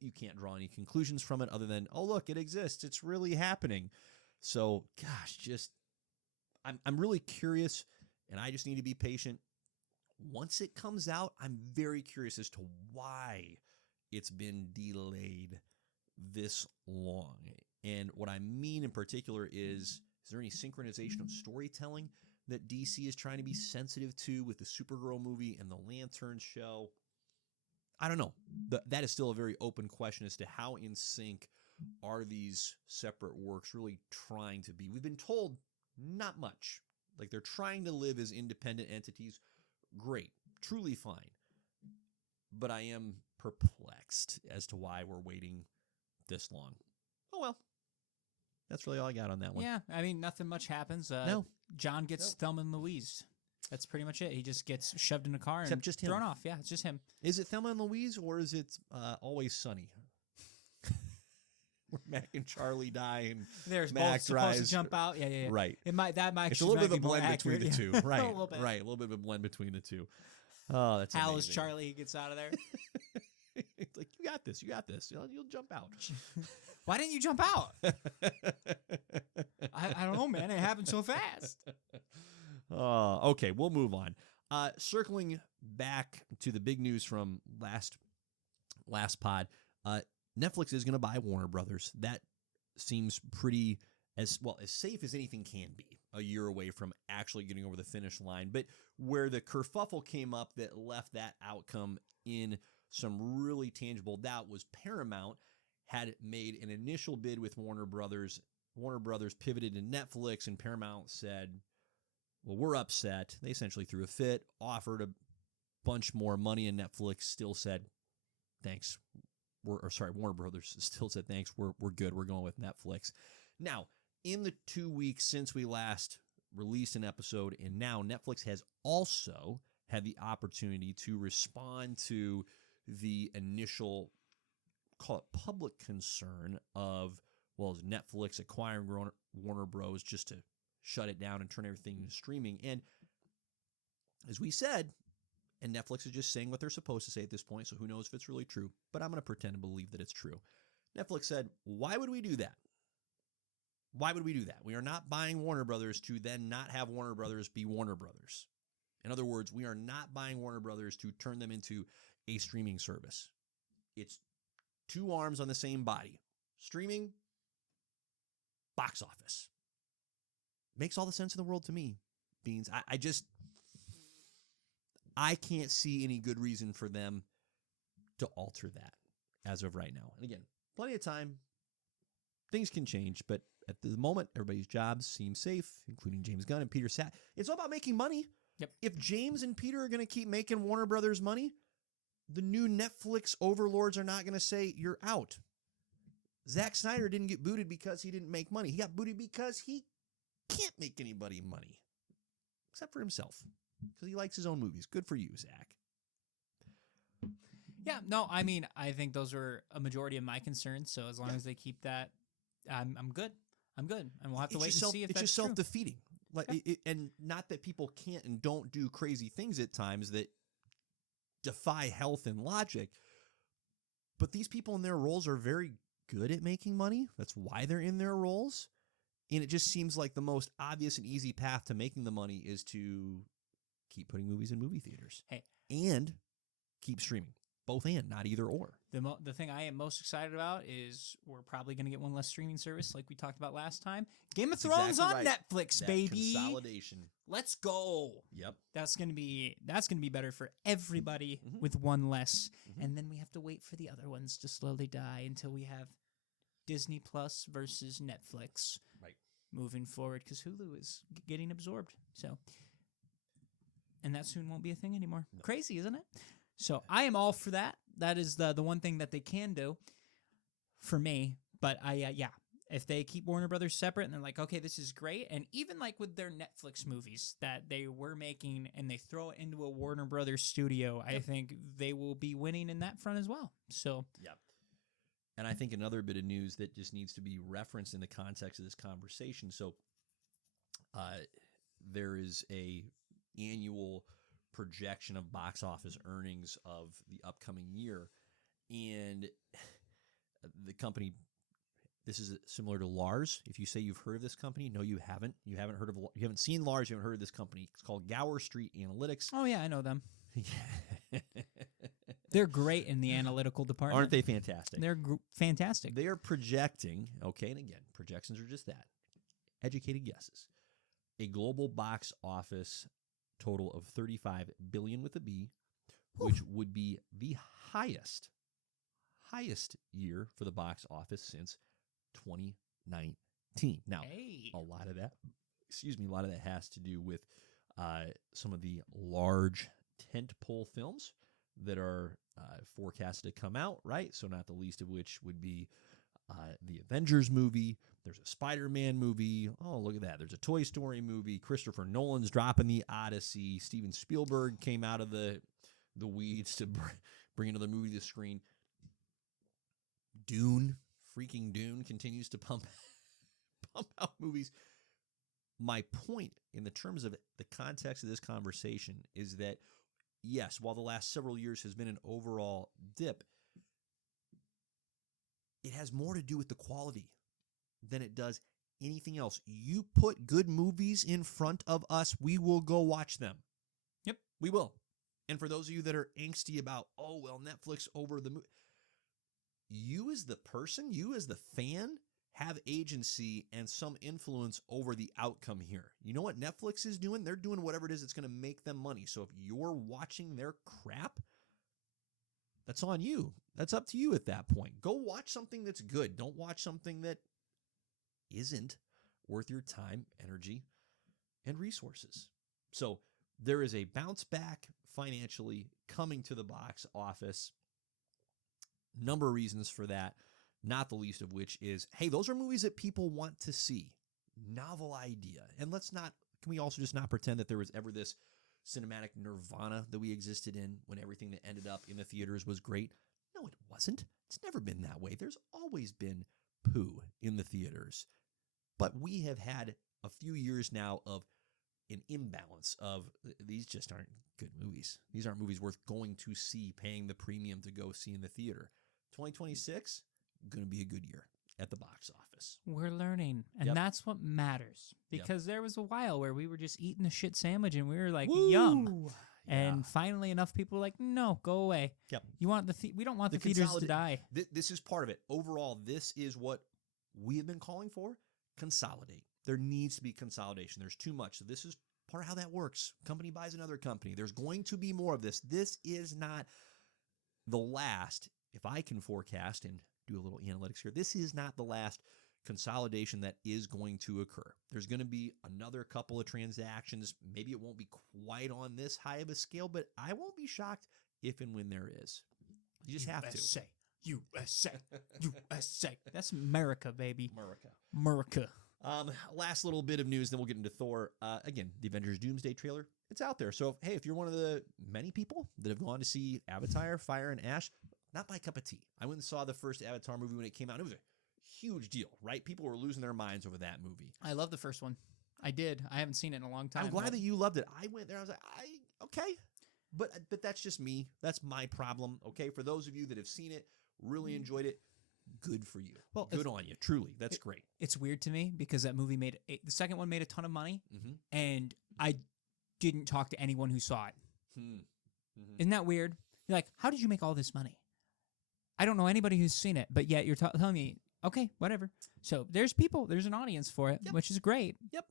you can't draw any conclusions from it other than, oh, look, it exists. It's really happening. So, gosh, I'm really curious, and I just need to be patient. Once it comes out, I'm very curious as to why it's been delayed this long. And what I mean in particular is there any synchronization of storytelling that DC is trying to be sensitive to with the Supergirl movie and the Lantern show? I don't know. That is still a very open question as to how in sync are these separate works really trying to be. We've been told not much. Like they're trying to live as independent entities. Great. Truly fine. But I am perplexed as to why we're waiting this long. Oh, well. That's really all I got on that one. Yeah, I mean, nothing much happens. No. John gets Thelma and Louise. That's pretty much it. He just gets shoved in a car and just him. thrown off. Yeah, it's just him. Is it Thelma and Louise or is it Always Sunny? Where Mac and Charlie die and There's Mac both supposed drives. to jump out. Yeah. Right. It might It's a little bit of a be more blend between the accurate, two. yeah. Right. A little bit. Right. A little bit of a blend between the two. Oh, that's Hal is amazing. Charlie. He gets out of there. It's like, you got this. You got this. You'll jump out. Why didn't you jump out? I don't know, man. It happened so fast. Okay, we'll move on. Circling back to the big news from last pod, Netflix is going to buy Warner Brothers. That seems pretty as safe as anything can be a year away from actually getting over the finish line. But where the kerfuffle came up that left that outcome in some really tangible doubt was Paramount had made an initial bid with Warner Brothers. Warner Brothers pivoted to Netflix, and Paramount said, well, we're upset. They essentially threw a fit, offered a bunch more money, and Netflix still said, thanks. Warner Brothers still said, thanks, we're good. We're going with Netflix. Now, in the 2 weeks since we last released an episode, and now Netflix has also had the opportunity to respond to the initial, call it public concern of well as Netflix acquiring Warner Bros. Just to shut it down and turn everything into streaming. And as we said, and Netflix is just saying what they're supposed to say at this point, so who knows if it's really true, but I'm going to pretend to believe that it's true. Netflix said, why would we do that? Why would we do that? We are not buying Warner Brothers to then not have Warner Brothers be Warner Brothers. In other words, we are not buying Warner Brothers to turn them into a streaming service. It's two arms on the same body. Streaming, box office. Makes all the sense in the world to me, Beans. I can't see any good reason for them to alter that as of right now. And again, plenty of time. Things can change, but at the moment, everybody's jobs seem safe, including James Gunn and Peter Satt. It's all about making money. Yep. If James and Peter are going to keep making Warner Brothers money, the new Netflix overlords are not going to say, you're out. Zack Snyder didn't get booted because he didn't make money. He got booted because he can't make anybody money, except for himself, because he likes his own movies. Good for you, Zach. Yeah, no, I mean, I think those are a majority of my concerns. So as long as they keep that, I'm good. I'm good. And we'll have to wait and see if it's that's just true. self-defeating. Like, and not that people can't and don't do crazy things at times that defy health and logic, but these people in their roles are very good at making money. That's why they're in their roles. And it just seems like the most obvious and easy path to making the money is to keep putting movies in movie theaters. Hey. And keep streaming. Both and, not either or. The thing I am most excited about is we're probably going to get one less streaming service like we talked about last time. Game of Thrones exactly on Netflix, that baby. Consolidation. Let's go. Yep. That's gonna be better for everybody with one less. And then we have to wait for the other ones to slowly die until we have Disney Plus versus Netflix moving forward, because Hulu is getting absorbed. So, and that soon won't be a thing anymore. No. Crazy, isn't it? So I am all for that. That is the one thing that they can do for me. But if they keep Warner Brothers separate and they're like, okay, this is great. And even like with their Netflix movies that they were making and they throw it into a Warner Brothers studio, I think they will be winning in that front as well. So, yep. And I think another bit of news that just needs to be referenced in the context of this conversation. So there is a annual projection of box office earnings of the upcoming year. And the company, this is similar to Lars. If you say you've heard of this company, no, you haven't. You haven't seen Lars, you haven't heard of this company. It's called Gower Street Analytics. Oh yeah, I know them. They're great in the analytical department. Aren't they fantastic? They're fantastic. They are projecting, okay, and again, projections are just that, educated guesses, a global box office total of $35 billion with a B, which would be the highest year for the box office since 2019. Now, a lot of that has to do with some of the large tentpole films that are forecasted to come out, right? So not the least of which would be the Avengers movie. There's a Spider-Man movie. Oh, look at that. There's a Toy Story movie. Christopher Nolan's dropping the Odyssey. Steven Spielberg came out of the weeds to bring another movie to the screen. Freaking Dune continues to pump out movies. My point in the terms of the context of this conversation is that, yes, while the last several years has been an overall dip, it has more to do with the quality than it does anything else. You put good movies in front of us, we will go watch them. Yep, we will. And for those of you that are angsty about, oh, well, Netflix over the movie, you as the person, you as the fan, have agency and some influence over the outcome here. You know what Netflix is doing? They're doing whatever it is that's going to make them money. So if you're watching their crap, that's on you. That's up to you at that point. Go watch something that's good. Don't watch something that isn't worth your time, energy, and resources. So there is a bounce back financially coming to the box office. Number of reasons for that, not the least of which is, hey, those are movies that people want to see. Novel idea. And can we also just not pretend that there was ever this cinematic nirvana that we existed in when everything that ended up in the theaters was great? No, it wasn't. It's never been that way. There's always been poo in the theaters. But we have had a few years now of an imbalance of these just aren't good movies. These aren't movies worth going to see, paying the premium to go see in the theater. 2026, going to be a good year at the box office. We're learning, and Yep. that's what matters. Because there was a while where we were just eating the shit sandwich, and we were like, Woo! yum. Yeah. And finally, enough people were like, no, go away. Yep. You want we don't want the theaters to die. This is part of it. Overall, this is what we have been calling for. Consolidate. There needs to be consolidation. There's too much. So this is part of how that works. Company buys another company. There's going to be more of this. This is not the last, if I can forecast and do a little analytics here, this is not the last consolidation that is going to occur. There's going to be another couple of transactions. Maybe it won't be quite on this high of a scale, but I won't be shocked if and when there is. You just have to. USA. USA. That's America, baby. America. America. Last little bit of news, then we'll get into Thor. Again, the Avengers Doomsday trailer, it's out there. So, hey, if you're one of the many people that have gone to see Avatar, Fire and Ash, not my cup of tea. I went and saw the first Avatar movie when it came out. It was a huge deal, right? People were losing their minds over that movie. I love the first one. I did. I haven't seen it in a long time. I'm glad that you loved it. I went there. I was like, okay. But that's just me. That's my problem, okay? For those of you that have seen it, really enjoyed it, good for you. Well, good on you. Truly, that's great. It's weird to me because that movie the second one made a ton of money, Mm-hmm. and I didn't talk to anyone who saw it. Mm-hmm. Isn't that weird? You're like, how did you make all this money? I don't know anybody who's seen it, but yet you're telling me, okay, whatever. So there's an audience for it, Yep. which is great. Yep.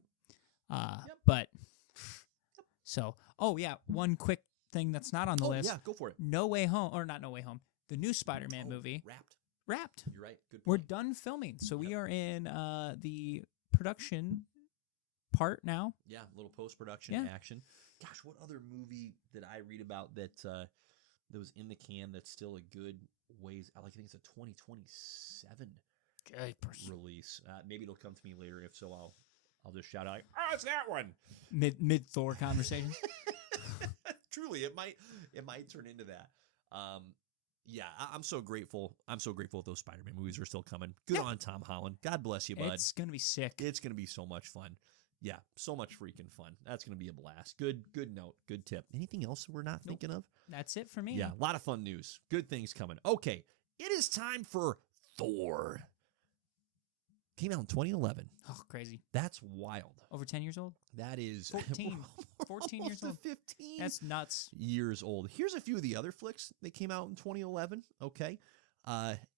But so, oh yeah, one quick thing that's not on the list. Yeah, go for it. No Way Home, or not No Way Home, the new Spider-Man movie. Wrapped. You're right. Good point. We're done filming, so we are in the production part now. Yeah, a little post-production action. Gosh, what other movie did I read about that was in the can that's still a good ways out? Like, I think it's a 2027 release. Maybe it'll come to me later. If so, I'll just shout out, "Oh, it's that one!" Mid Thor conversation. Truly, it might turn into that. Yeah, I'm so grateful. I'm so grateful that those Spider-Man movies are still coming. Good on Tom Holland. God bless you, bud. It's gonna be sick. It's gonna be so much fun. Yeah, so much freaking fun. That's gonna be a blast. Good note. Good tip. Anything else we're not thinking of? That's it for me. Yeah, a lot of fun news. Good things coming. Okay, it is time for Thor. Came out in 2011. Oh, crazy. That's wild. Over 10 years old? That is 14. we're 14 years almost old. to 15. That's nuts. Years old. Here's a few of the other flicks that came out in 2011. Okay.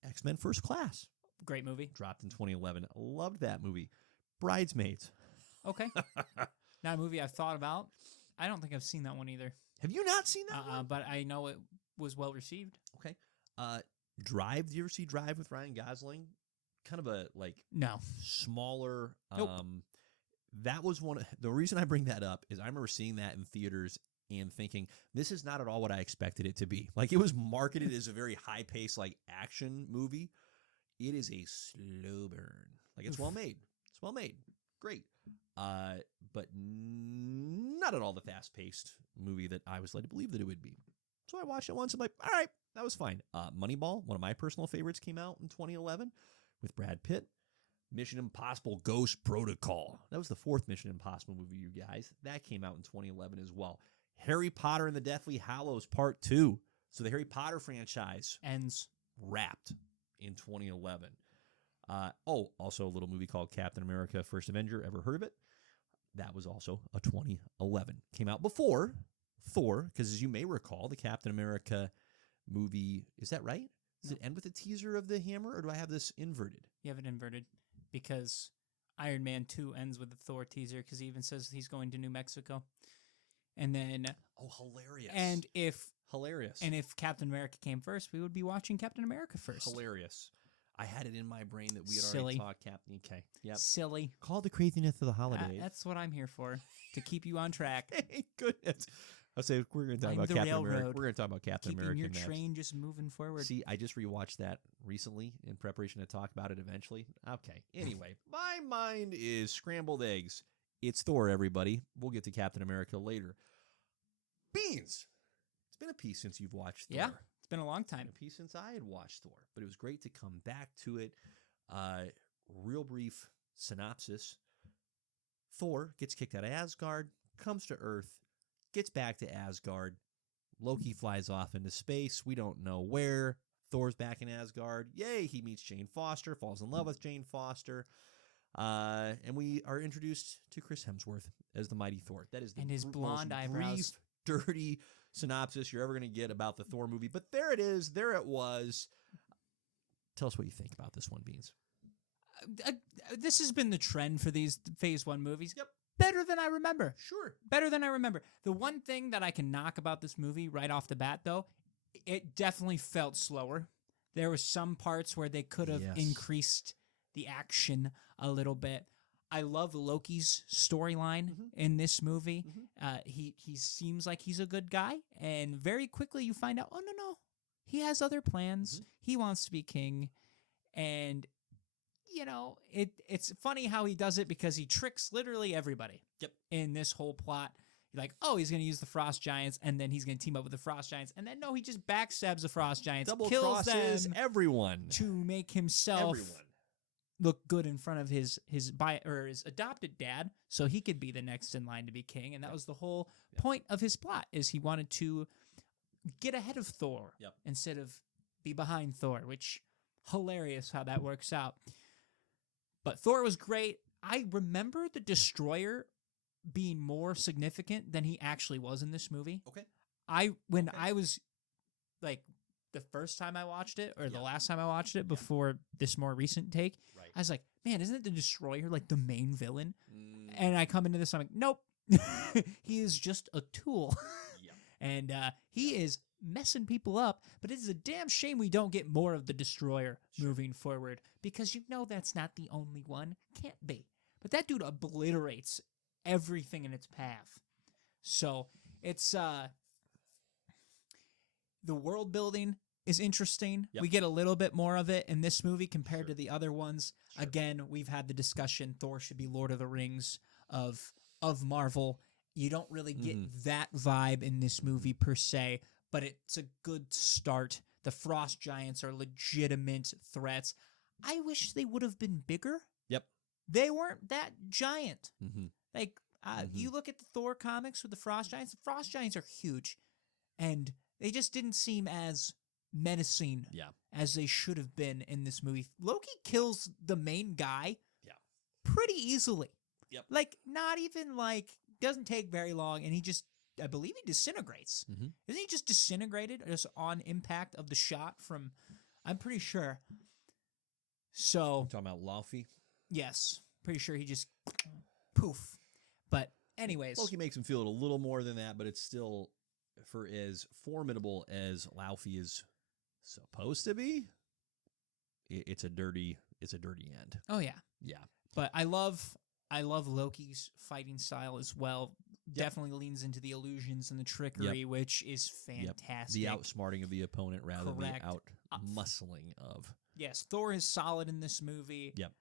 X-Men First Class. Great movie. Dropped in 2011. Loved that movie. Bridesmaids. Okay. Not a movie I've thought about. I don't think I've seen that one either. Have you not seen that one? But I know it was well received. Okay. Drive. Do you ever see Drive with Ryan Gosling? Kind of a No. smaller. Nope. That was the reason I bring that up is I remember seeing that in theaters and thinking this is not at all what I expected it to be. Like, it was marketed as a very high paced action movie. It is a slow burn. Like, it's well made. It's well made. Great. But not at all the fast paced movie that I was led to believe that it would be. So I watched it once. I'm like, all right, that was fine. Moneyball, one of my personal favorites, came out in 2011 with Brad Pitt. Mission Impossible Ghost Protocol. That was the fourth Mission Impossible movie, you guys. That came out in 2011 as well. Harry Potter and the Deathly Hallows Part 2. So the Harry Potter franchise Ends. wrapped in 2011. Also a little movie called Captain America First Avenger. Ever heard of it? That was also a 2011. Came out before Thor, because as you may recall, the Captain America movie, is that right? Does it end with a teaser of the hammer, or do I have this inverted? You have it inverted because Iron Man 2 ends with the Thor teaser because he even says he's going to New Mexico. And then... Oh, hilarious. Hilarious. And if Captain America came first, we would be watching Captain America first. Hilarious. I had it in my brain that we had Silly. already talked Captain. Okay. Yep. Silly. Call the craziness of the holidays. That's what I'm here for, to keep you on track. Thank goodness. I'll say we're going to talk I'm about the Captain America. railroad. We're going to talk about Captain Keeping America your next. train just moving forward. See, I just rewatched that recently in preparation to talk about it eventually. Okay. Anyway, my mind is scrambled eggs. It's Thor, everybody. We'll get to Captain America later. Beans. It's been a piece since you've watched Thor. Yeah, it's been a long time. A piece since I had watched Thor, but it was great to come back to it. Real brief synopsis. Thor gets kicked out of Asgard, comes to Earth, gets back to Asgard. Loki flies off into space. We don't know where. Thor's back in Asgard. Yay, he meets Jane Foster, falls in love with Jane Foster. And we are introduced to Chris Hemsworth as the mighty Thor. That is the And his blonde eyebrows. Brief, dirty synopsis you're ever going to get about the Thor movie. But there it is. There it was. Tell us what you think about this one, Beans. This has been the trend for these Phase 1 movies. Yep. Better than I remember. Sure. Better than I remember. The one thing that I can knock about this movie right off the bat, though, it definitely felt slower. There were some parts where they could have increased the action a little bit. I love Loki's storyline in this movie. He seems like he's a good guy, and very quickly you find out, oh, no. He has other plans. He wants to be king, and... it's funny how he does it because he tricks literally everybody. Yep. In this whole plot. You're like, oh, he's going to use the Frost Giants, and then he's going to team up with the Frost Giants. And then, no, he just backstabs the Frost Giants, kills them everyone to make himself look good in front of his adopted dad so he could be the next in line to be king. And that was the whole point of his plot, is he wanted to get ahead of Thor instead of be behind Thor, which hilarious how that works out. But Thor was great. I remember the Destroyer being more significant than he actually was in this movie. Okay. I was like the first time I watched it or the last time I watched it before this more recent take, I was like, man, isn't the Destroyer like the main villain? And I come into this, I'm like, nope. He is just a tool. And he is messing people up, but it is a damn shame we don't get more of the Destroyer moving forward, because that's not the only one. Can't be. But that dude obliterates everything in its path. So it's the world building is interesting. We get a little bit more of it in this movie compared to the other ones. Again, we've had the discussion, Thor should be Lord of the Rings of Marvel. You don't really get that vibe in this movie per se, but it's a good start. The Frost Giants are legitimate threats. I wish they would have been bigger. Yep. They weren't that giant. Like, you look at the Thor comics with the Frost Giants are huge, and they just didn't seem as menacing as they should have been in this movie. Loki kills the main guy pretty easily. Like, not even like, doesn't take very long, and he just, I believe he disintegrates. Isn't he just disintegrated just on impact of the shot from, I'm pretty sure. So. Talking about Laufey? Yes. Pretty sure he just poof. But anyways. Loki makes him feel it a little more than that, but it's still, for as formidable as Laufey is supposed to be, it's a dirty end. Oh, yeah. Yeah. But I love Loki's fighting style as well. Definitely leans into the illusions and the trickery, which is fantastic. The outsmarting of the opponent rather than the out-muscling of. Yes, Thor is solid in this movie. Yep.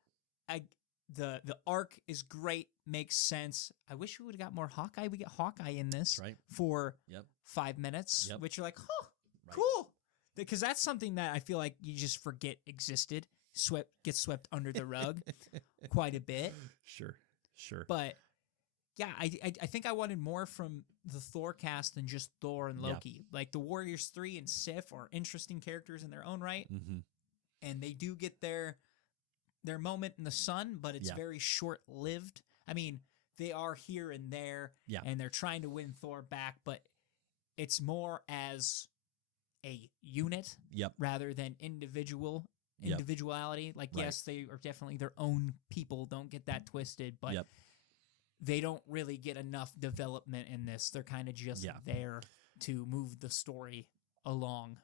The arc is great, makes sense. I wish we would have got more Hawkeye. We get Hawkeye in this for 5 minutes, which you're like, cool. Because that's something that I feel like you just forget existed. Gets swept under the rug quite a bit. Sure. But yeah, I think I wanted more from the Thor cast than just Thor and Loki. Like the Warriors 3 and Sif are interesting characters in their own right. And they do get their moment in the sun, but it's very short-lived. I mean, they are here and there, and they're trying to win Thor back, but it's more as a unit rather than individuality. Like, yes, they are definitely their own people. Don't get that twisted, but they don't really get enough development in this. They're kind of just there to move the story along.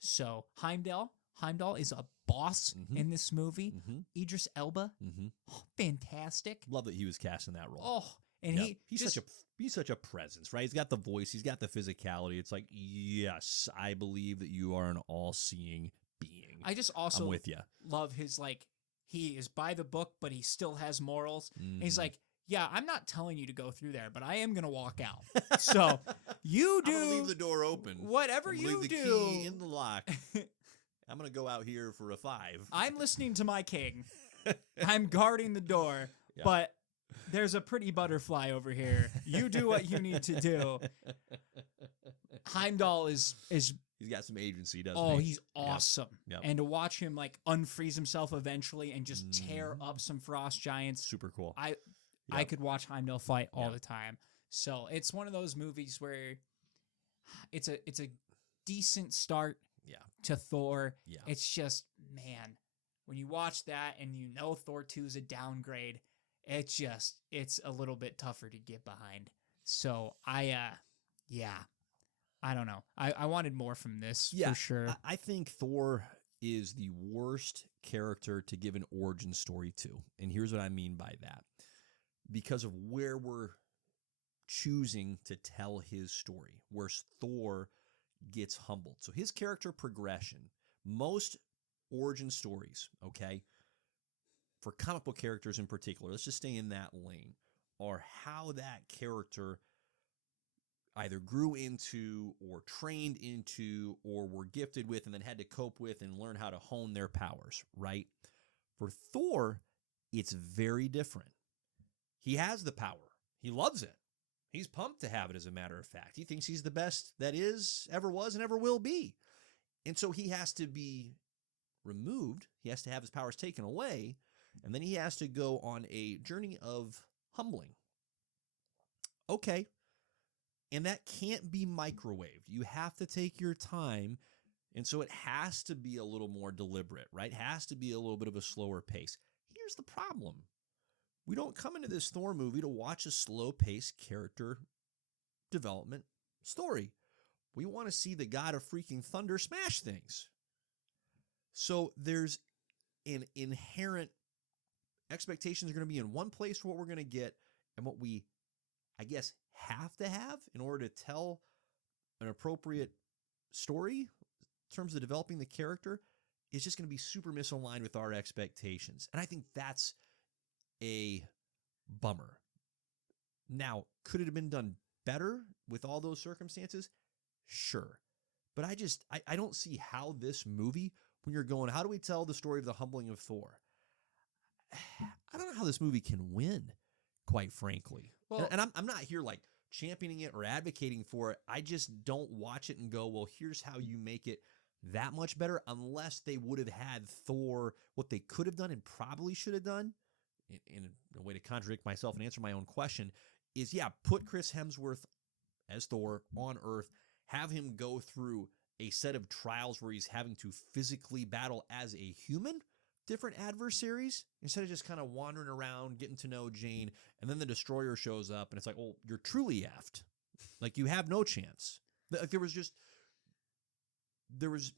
So Heimdall is a boss in this movie. Idris Elba, fantastic. Love that he was cast in that role. Oh, and he's such a presence, right? He's got the voice, he's got the physicality. It's like, yes, I believe that you are an all-seeing being. I just also I'm with you. Love his, like, he is by the book, but he still has morals. And he's like, yeah, I'm not telling you to go through there, but I am going to walk out. So you do. I'm going to leave the door open. Whatever you leave the do. key in the lock. I'm going to go out here for a 5. I'm listening to my king. I'm guarding the door, Yeah. but there's a pretty butterfly over here. You do what you need to do. Heimdall is He's got some agency, doesn't oh, he? he's awesome. Yep. And to watch him like unfreeze himself eventually and just tear up some frost giants, Super cool. I could watch Heimdall fight all Yep. the time. So it's one of those movies where it's a decent start Yeah. to Thor. Yeah. It's just, man, when you watch that and you know Thor 2 is a downgrade, it's a little bit tougher to get behind. So I don't know. I wanted more from this for sure. I think Thor is the worst character to give an origin story to. And here's what I mean by that. Because of where we're choosing to tell his story, where Thor gets humbled. So his character progression, most origin stories, okay, for comic book characters in particular, let's just stay in that lane, are how that character either grew into or trained into or were gifted with and then had to cope with and learn how to hone their powers, right? For Thor, it's very different. He has the power. He loves it. He's pumped to have it, as a matter of fact. He thinks he's the best that is, ever was, and ever will be. And so he has to be removed. He has to have his powers taken away. And then he has to go on a journey of humbling. Okay. And that can't be microwaved. You have to take your time. And so it has to be a little more deliberate, right? It has to be a little bit of a slower pace. Here's the problem. We don't come into this Thor movie to watch a slow-paced character development story. We want to see the god of freaking thunder smash things. So there's an inherent expectations are going to be in one place for what we're going to get and what we, I guess, have to have in order to tell an appropriate story in terms of developing the character is just going to be super misaligned with our expectations. And I think that's a bummer. Now, could it have been done better with all those circumstances? Sure. But I don't see how this movie, when you're going, how do we tell the story of the humbling of Thor? I don't know how this movie can win, quite frankly. Well, and I'm not here like championing it or advocating for it. I just don't watch it and go, well, here's how you make it that much better, unless they would have had Thor, what they could have done and probably should have done, in a way to contradict myself and answer my own question, is, put Chris Hemsworth as Thor on Earth, have him go through a set of trials where he's having to physically battle as a human, different adversaries, instead of just kind of wandering around, getting to know Jane, and then the Destroyer shows up, and it's like, well, you're truly effed. Like, you have no chance. Like, there was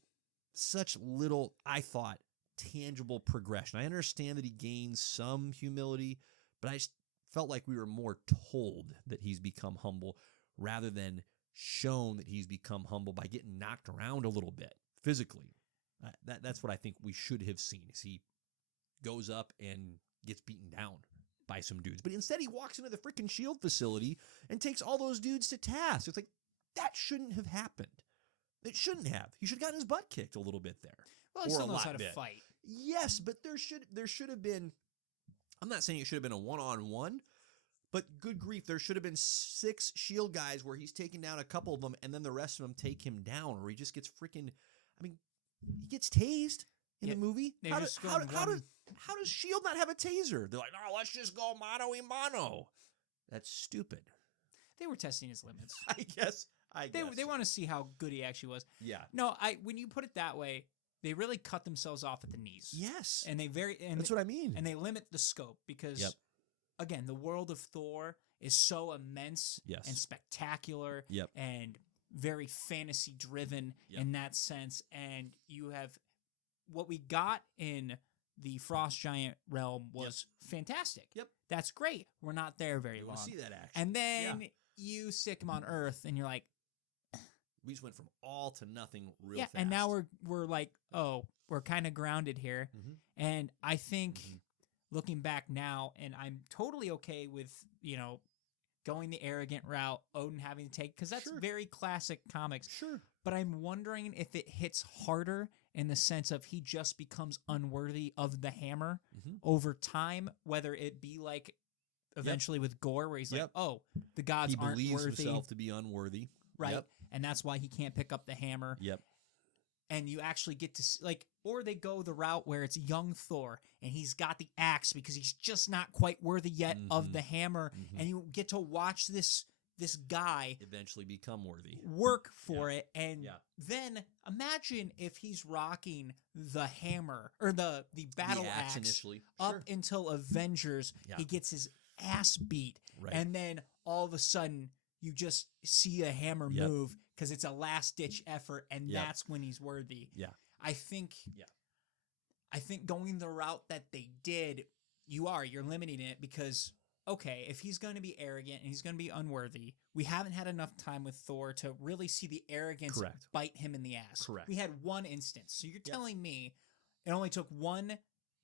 such little, I thought, tangible progression. I understand that he gains some humility, but I just felt like we were more told that he's become humble rather than shown that he's become humble by getting knocked around a little bit physically. That's what I think we should have seen, is he goes up and gets beaten down by some dudes. But instead he walks into the freaking SHIELD facility and takes all those dudes to task. It's like, that shouldn't have happened. It shouldn't have. He should have gotten his butt kicked a little bit there. Well, he still knows how to fight. Yes, but there should have been, I'm not saying it should have been a one-on-one, but good grief, there should have been 6 SHIELD guys where he's taking down a couple of them and then the rest of them take him down, or he just gets freaking, he gets tased in the movie. How does SHIELD not have a taser? They're like, no, let's just go mano-a-mano. That's stupid. They were testing his limits. I guess. They want to see how good he actually was. Yeah. No, when you put it that way, they really cut themselves off at the knees. Yes. And that's what I mean. And they limit the scope because, again, the world of Thor is so immense and spectacular and very fantasy driven in that sense. And you have what we got in the Frost Giant realm was fantastic. Yep. That's great. We're not there very long. You want to see that action. And then you stick him on Earth and you're like, we just went from all to nothing real fast. And now we're like, oh, we're kind of grounded here. Mm-hmm. And I think looking back now, and I'm totally okay with, going the arrogant route, Odin having to take, because that's Sure. very classic comics. Sure. But I'm wondering if it hits harder in the sense of he just becomes unworthy of the hammer Mhm. over time, whether it be like eventually with Gore, where he's like, Yep. oh, the gods He aren't believes worthy, himself to be unworthy. right? Yep. And that's why he can't pick up the hammer. Yep. And you actually get to see, like, or they go the route where it's young Thor and he's got the axe because he's just not quite worthy yet of Mhm. the hammer, Mhm. and you get to watch this guy Eventually become worthy. work for it. And Yeah. then imagine if he's rocking the hammer or the battle the axe initially. up Sure. until Avengers. Yeah. He gets his ass beat, Right. and then all of a sudden you just see a hammer Yep. move because it's a last ditch effort, and Yep. that's when he's worthy. Yeah. I think. Yeah. I think going the route that they did, you're limiting it because, okay, if he's going to be arrogant and he's going to be unworthy, we haven't had enough time with Thor to really see the arrogance Correct. bite him in the ass. Correct. We had one instance. So you're Yep. telling me it only took one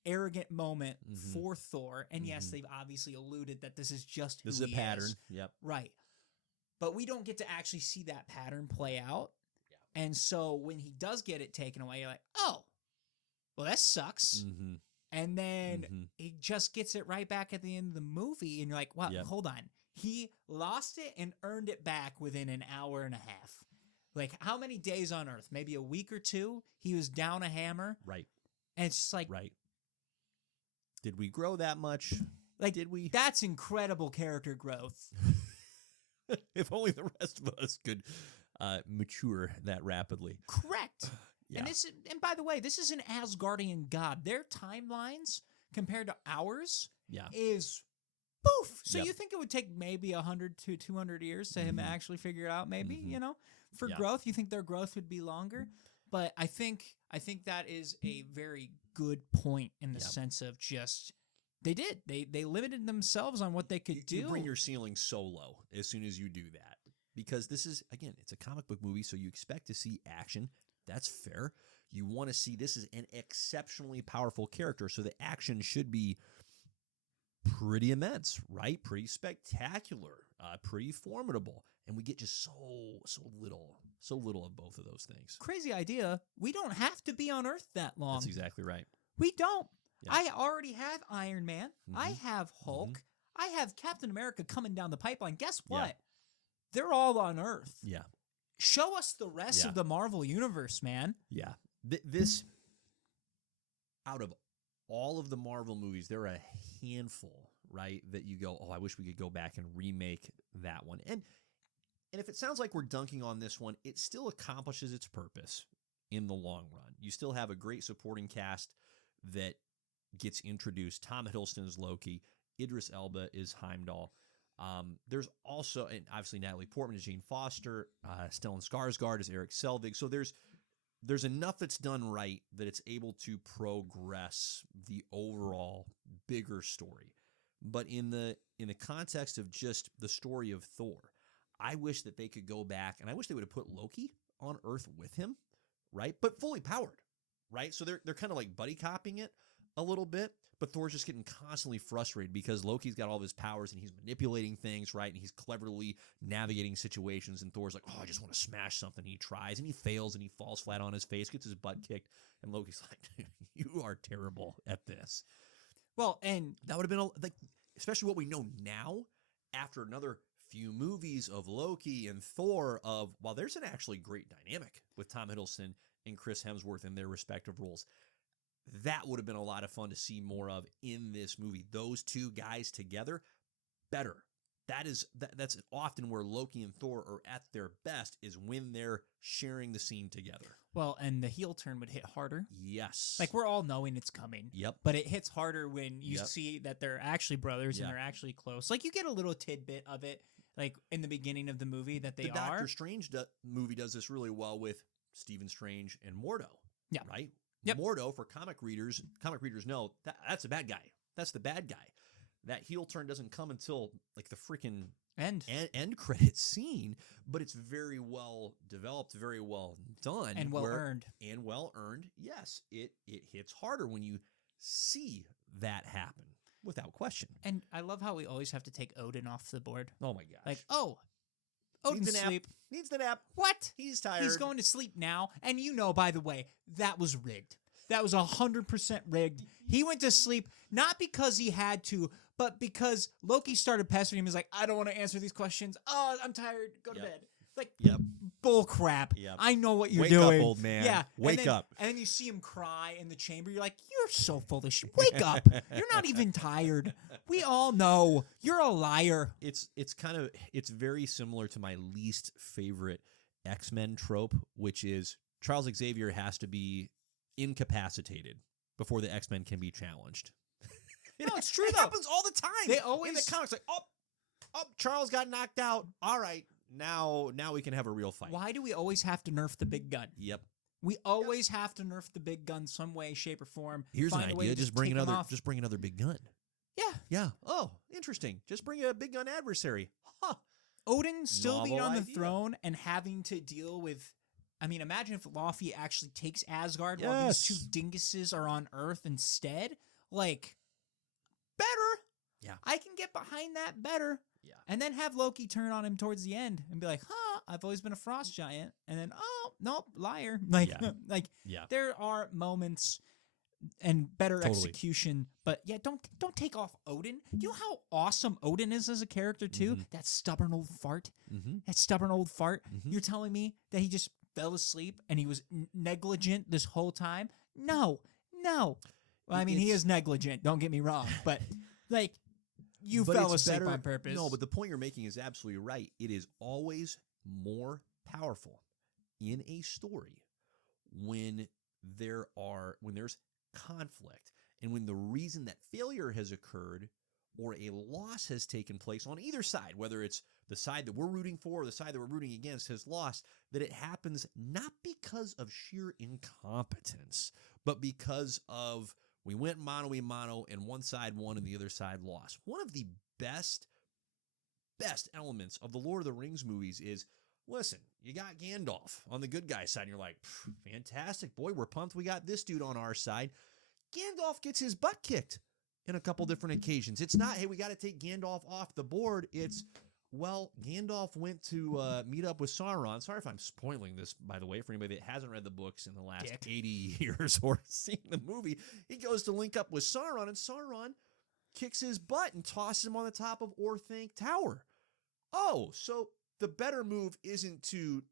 arrogant moment Mhm. for Thor, and yes, Mhm. they've obviously alluded that this is just who This is a he pattern. is. Yep. Right. But we don't get to actually see that pattern play out. Yeah. And so when he does get it taken away, you're like, oh, well, that sucks. Mm-hmm. And then Mm-hmm. he just gets it right back at the end of the movie, and you're like, "Wow, Yep. hold on." He lost it and earned it back within an hour and a half. Like, how many days on Earth? Maybe a week or two. He was down a hammer, Right. and it's just like, Right. Did we grow that much? like Did we? that's incredible character growth. If only the rest of us could mature that rapidly. Correct. Yeah. And by the way, this is an Asgardian god. Their timelines compared to ours Yeah. is poof. So Yep. you think it would take maybe 100 to 200 years to him Mhm. actually figure it out? Maybe Mhm. for Yeah. growth. You think their growth would be longer? But I think that is a very good point in the Yep. sense of just they limited themselves on what they could do. You bring your ceiling so low as soon as you do that. Because this is, again, it's a comic book movie, so you expect to see action. That's fair. You want to see this is an exceptionally powerful character, so the action should be pretty immense, right? Pretty spectacular, pretty formidable. And we get just so little of both of those things. Crazy idea. We don't have to be on Earth that long. That's exactly right. We don't. Yeah. I already have Iron Man. I Mhm. have Hulk. I have Captain America coming down the pipeline. Guess Yeah. what? They're all on Earth. Yeah. Show us the rest Yeah. of the Marvel universe, man. Yeah. This, out of all of the Marvel movies, there are a handful, right, that you go, oh, I wish we could go back and remake that one. And if it sounds like we're dunking on this one, it still accomplishes its purpose in the long run. You still have a great supporting cast that gets introduced. Tom Hiddleston is Loki. Idris Elba is Heimdall. There's also, and obviously Natalie Portman is Jane Foster. Stellan Skarsgård is Eric Selvig. So there's enough that's done right that it's able to progress the overall bigger story. But in the context of just the story of Thor, I wish that they could go back, and I wish they would have put Loki on Earth with him, right? But fully powered, right? So they're kind of like buddy copying it a little bit, but Thor's just getting constantly frustrated because Loki's got all of his powers and he's manipulating things, right? And he's cleverly navigating situations, and Thor's like, oh, I just want to smash something. He tries and he fails and he falls flat on his face, gets his butt kicked, and Loki's like, you are terrible at this. Well, and That would have been, like, especially what we know now after another few movies of Loki and Thor of, while there's an actually great dynamic with Tom Hiddleston and Chris Hemsworth in their respective roles. That would have been a lot of fun to see more of in this movie. Those two guys together, better. That's often where Loki and Thor are at their best, is when they're sharing the scene together. well, and the heel turn would hit harder. Yes. Like, we're all knowing it's coming. Yep. But it hits harder when you Yep. see that they're actually brothers Yeah. and they're actually close. Like, you get a little tidbit of it, like in the beginning of the movie, that they the are. Doctor Strange movie does this really well with Stephen Strange and Mordo. Yeah. Right? Yep. Mordo, for comic readers know that's a bad guy. That's the bad guy. That heel turn doesn't come until like the freaking And end credit scene, but it's very well developed, very well done, and well earned. and well earned. Yes, it hits harder when you see that happen. without question. And I love how we always have to take Odin off the board. Oh my gosh. Like, oh, Odin's Needs a nap. asleep. Needs the nap. What? He's tired. He's going to sleep now. And by the way, that was rigged. That was 100% rigged. He went to sleep not because he had to, but because Loki started pestering him. He's like, I don't want to answer these questions. Oh, I'm tired. Go to bed. Like, bull crap. Yep. I know what you're Wake doing. up, old man. Yeah. Wake up. And then you see him cry in the chamber. You're like, you're so full of shit. Wake up. You're not even tired. We all know you're a liar. It's very similar to my least favorite X-Men trope, which is Charles Xavier has to be incapacitated before the X-Men can be challenged. No, it's true It though. happens all the time. They always in the comics, like, Charles got knocked out. All right, now we can have a real fight. Why do we always have to nerf the big gun? Yep. We always have to nerf the big gun some way, shape, or form. Here's Find an a way idea. to Just bring take 'em another. off. Just bring another big gun. Yeah. Yeah. Oh, interesting. Just bring a big gun adversary. Huh. Odin still being Novel on the idea. throne and having to deal with. I mean, imagine if Laufey actually takes Asgard while these two Yes. dinguses are on Earth instead. Like, better. Yeah. I can get behind that better. Yeah. And then have Loki turn on him towards the end and be like, I've always been a frost giant. And then, oh, nope, liar. Like, Yeah. like Yeah. there are moments and better Totally. execution. But yeah, don't take off Odin. You know how awesome Odin is as a character too? Mhm. That stubborn old fart. Mm-hmm. That stubborn old fart. Mhm. You're telling me that he just fell asleep and he was negligent this whole time? No. Well, I mean, he It's- is negligent. Don't get me wrong. But like, you But fell it's asleep better- on purpose. No, but the point you're making is absolutely right. It is always more powerful in a story when there's conflict and when the reason that failure has occurred or a loss has taken place on either side, whether it's the side that we're rooting for or the side that we're rooting against has lost, that it happens not because of sheer incompetence, but because of we went mano a mano and one side won and the other side lost. One of the best elements of the Lord of the Rings movies is, listen, you got Gandalf on the good guy side, and you're like, fantastic, boy, we're pumped. We got this dude on our side. Gandalf gets his butt kicked in a couple different occasions. It's not, hey, we got to take Gandalf off the board. It's, well, Gandalf went to meet up with Sauron. Sorry if I'm spoiling this, by the way, for anybody that hasn't read the books in the last 80 years or seen the movie. He goes to link up with Sauron, and Sauron kicks his butt and tosses him on the top of Orthanc Tower. Oh, so the better move isn't to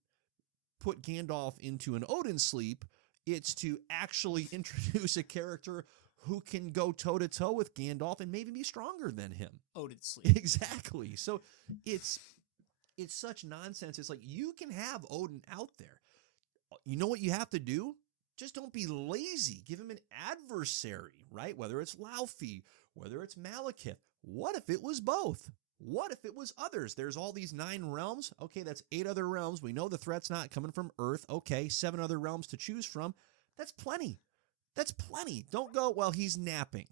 put Gandalf into an Odin sleep. It's to actually introduce a character who can go toe-to-toe with Gandalf and maybe be stronger than him. Odin sleep. Exactly. So it's such nonsense. It's like, you can have Odin out there. You know what you have to do? Just don't be lazy. Give him an adversary, right? Whether it's Laufey, whether it's Malekith. What if it was both? What if it was others? There's all these 9 realms. Okay, that's 8 other realms. We know the threat's not coming from Earth. Okay, 7 other realms to choose from. That's plenty. That's plenty. Don't go, well, he's napping.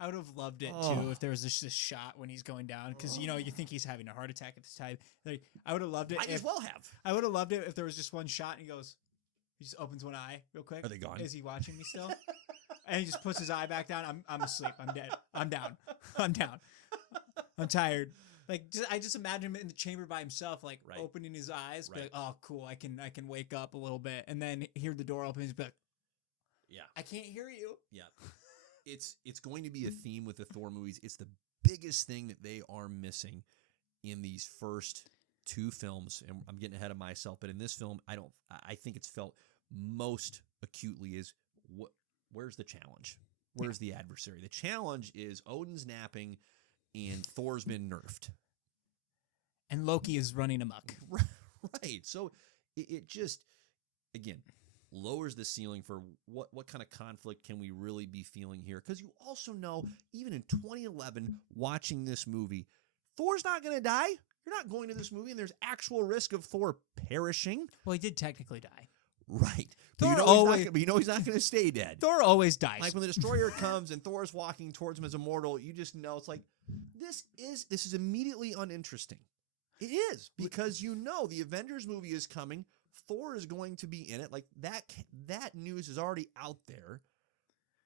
I would have loved it Oh. too if there was this shot when he's going down because you think he's having a heart attack at this time. Like, I would have loved it. Might as well have. I would have loved it if there was just one shot and he goes, he just opens one eye real quick. Are they gone? Is he watching me still? And he just puts his eye back down. I'm asleep. I'm dead. I'm down. I'm down. I'm tired. Like, I just imagine him in the chamber by himself, like Right. opening his eyes, be Right. like, oh, cool. I can wake up a little bit, and then hear the door open. He's be like, Yeah. I can't hear you. Yeah. It's going to be a theme with the Thor movies. It's the biggest thing that they are missing in these first 2 films. And I'm getting ahead of myself, but in this film, I think it's felt most acutely is where's the challenge? Where's the adversary? The challenge is Odin's napping and Thor's been nerfed. And Loki is running amok. Right. So it just, again, lowers the ceiling for what kind of conflict can we really be feeling here. Because you also know, even in 2011, watching this movie, Thor's not going to die. You're not going to this movie and there's actual risk of Thor perishing. Well, he did technically die. Right. Thor But you know he's not going to stay dead. Thor always dies. Like when the Destroyer comes and Thor's walking towards him as immortal, you just know it's like, this is immediately uninteresting. It is, because you know the Avengers movie is coming. Thor is going to be in it. Like that news is already out there.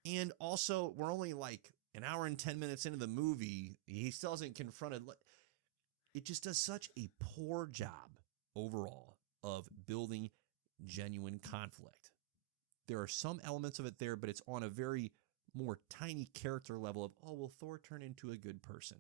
And also, we're only like an hour and 10 minutes into the movie, he still hasn't confronted. It just does such a poor job overall of building genuine conflict. There are some elements of it there, but it's on a very more tiny character level of, oh, will Thor turn into a good person?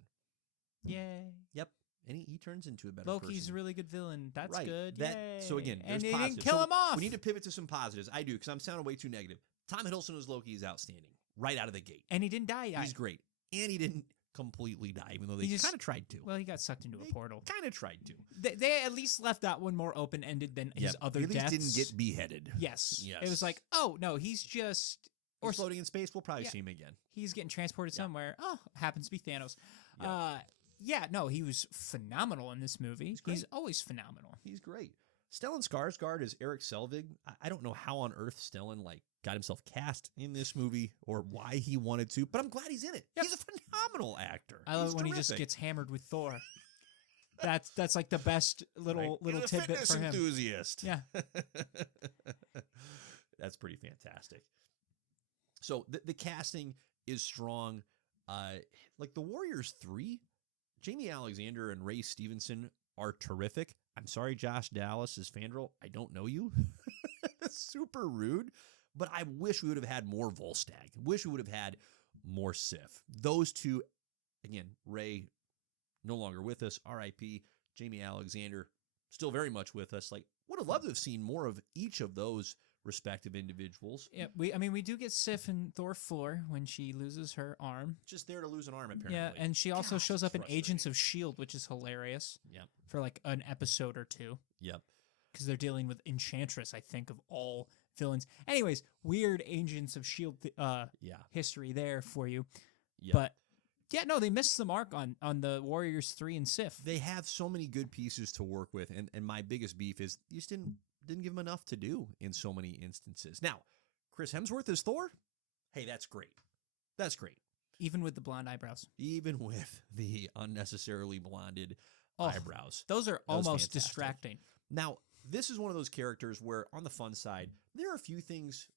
Yay. Yep. And he turns into a better Loki's person. a really good villain. That's right. good. Yay. So again, and there's they positives. didn't kill him off. We need to pivot to some positives. I do, because I'm sounding way too negative. Tom Hiddleston as Loki is outstanding right out of the gate. And he didn't die. He's great. And he didn't completely die, even though they kind of tried to. Well, he got sucked into a portal. Kind of tried to. They at least left that one more open-ended than his other deaths. deaths. He didn't get beheaded. Yes. It was like, oh, no, he's just... Or floating in space. We'll probably see him again. He's getting transported somewhere. Oh, happens to be Thanos. No, he was phenomenal in this movie. He's always phenomenal. He's great. Stellan Skarsgård is Eric Selvig. I don't know how on earth Stellan got himself cast in this movie or why he wanted to, but I'm glad he's in it. Yep. He's a phenomenal actor. I love when he just gets hammered with Thor. That's like the best little tidbit for him. Enthusiast. Yeah. That's pretty fantastic. So the casting is strong. Like the Warriors 3, Jamie Alexander and Ray Stevenson are terrific. I'm sorry, Josh Dallas is Fandral. I don't know you. That's super rude. But I wish we would have had more Volstagg. Wish we would have had more Sif. Those two, again, Ray no longer with us, R.I.P. Jamie Alexander still very much with us. Would have loved to have seen more of each of those respective individuals. Yeah, we do get Sif in Thor 4 when she loses her arm. Just there to lose an arm, apparently. Yeah, and she also shows up in Agents of S.H.I.E.L.D., which is hilarious. Yep. For an episode or two. Yep. Because they're dealing with Enchantress, I think, of all villains. Anyways, weird Agents of S.H.I.E.L.D. History there for you. Yep. But, yeah, no, they missed the mark on the Warriors 3 and Sif. They have so many good pieces to work with, and my biggest beef is you just didn't give him enough to do in so many instances. Now, Chris Hemsworth as Thor? Hey, that's great. That's great. Even with the blonde eyebrows. Even with the unnecessarily blonded eyebrows. Those are almost distracting. Now, this is one of those characters where, on the fun side, there are a few things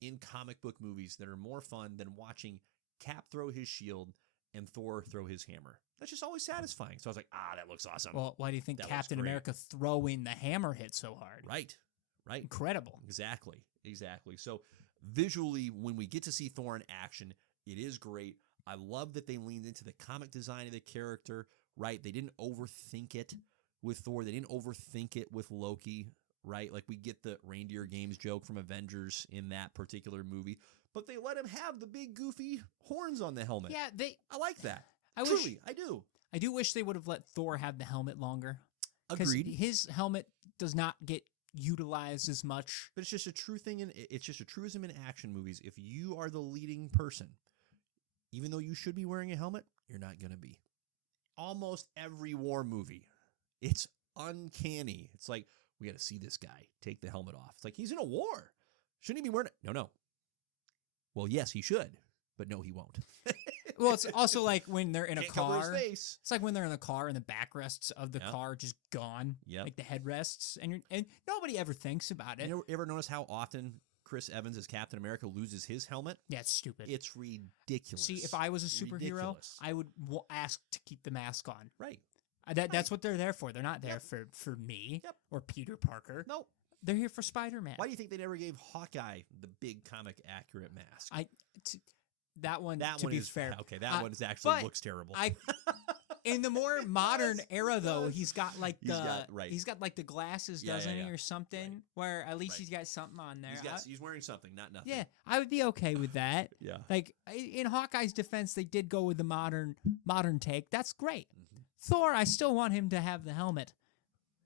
in comic book movies that are more fun than watching Cap throw his shield and Thor throw his hammer. That's just always satisfying. So I was like, that looks awesome. Well, why do you think Captain America throwing the hammer hit so hard? Right. Incredible. Exactly. So visually, when we get to see Thor in action, it is great. I love that they leaned into the comic design of the character, right? They didn't overthink it with Thor. They didn't overthink it with Loki, right? We get the reindeer games joke from Avengers in that particular movie, but they let him have the big goofy horns on the helmet. Yeah, I like that. I do. I do wish they would have let Thor have the helmet longer. Agreed. His helmet does not get utilized as much. But it's just a true thing, it's just a truism in action movies. If you are the leading person, even though you should be wearing a helmet, you're not going to be. Almost every war movie, it's uncanny. It's like, we got to see this guy take the helmet off. It's like, he's in a war. Shouldn't he be wearing it? No. Well, yes, he should, but no, he won't. Well, it's also like when they're in a car. Cover his face. It's like when they're in the car and the backrests of the car are just gone. Yep. Like the headrests. And nobody ever thinks about it. You ever notice how often Chris Evans as Captain America loses his helmet? Yeah, it's stupid. It's ridiculous. See, if I was a superhero, I would ask to keep the mask on. Right. That's what they're there for. They're not there for me or Peter Parker. No. They're here for Spider-Man. Why do you think they never gave Hawkeye the big comic accurate mask? That one is fair. Okay, that one actually looks terrible. In the more modern era, though, he's got he's got the glasses, doesn't he, or something? Right. Where at least he's got something on there. He's wearing something, not nothing. Yeah, I would be okay with that. Yeah. In Hawkeye's defense, they did go with the modern take. That's great. Mm-hmm. Thor, I still want him to have the helmet.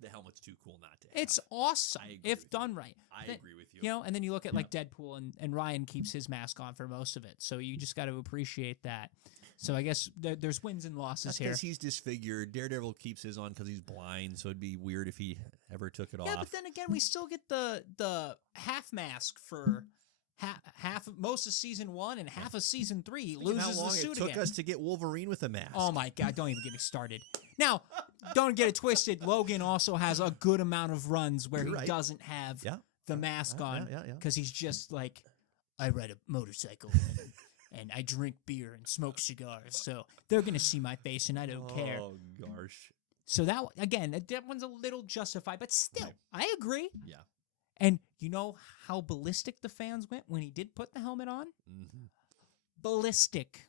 The helmet's too cool not to have. It's awesome if done right. I agree with you. And then you look at Deadpool and Ryan keeps his mask on for most of it. So you just got to appreciate that. So I guess there's wins and losses here. Because he's disfigured. Daredevil keeps his on because he's blind, so it'd be weird if he ever took it off. Yeah, but then again, we still get the half mask for half most of season 1 and half of season 3. He loses how long the suit it took again. us to get Wolverine with a mask. Oh my God! Don't even get me started. Now, don't get it twisted. Logan also has a good amount of runs where he doesn't have the mask on because he's just like, I ride a motorcycle. and I drink beer and smoke cigars, so they're gonna see my face and I don't care. Oh gosh. So that again, that one's a little justified, but still, Right. I agree. Yeah. And you know how ballistic the fans went when he did put the helmet on? Mm-hmm. Ballistic.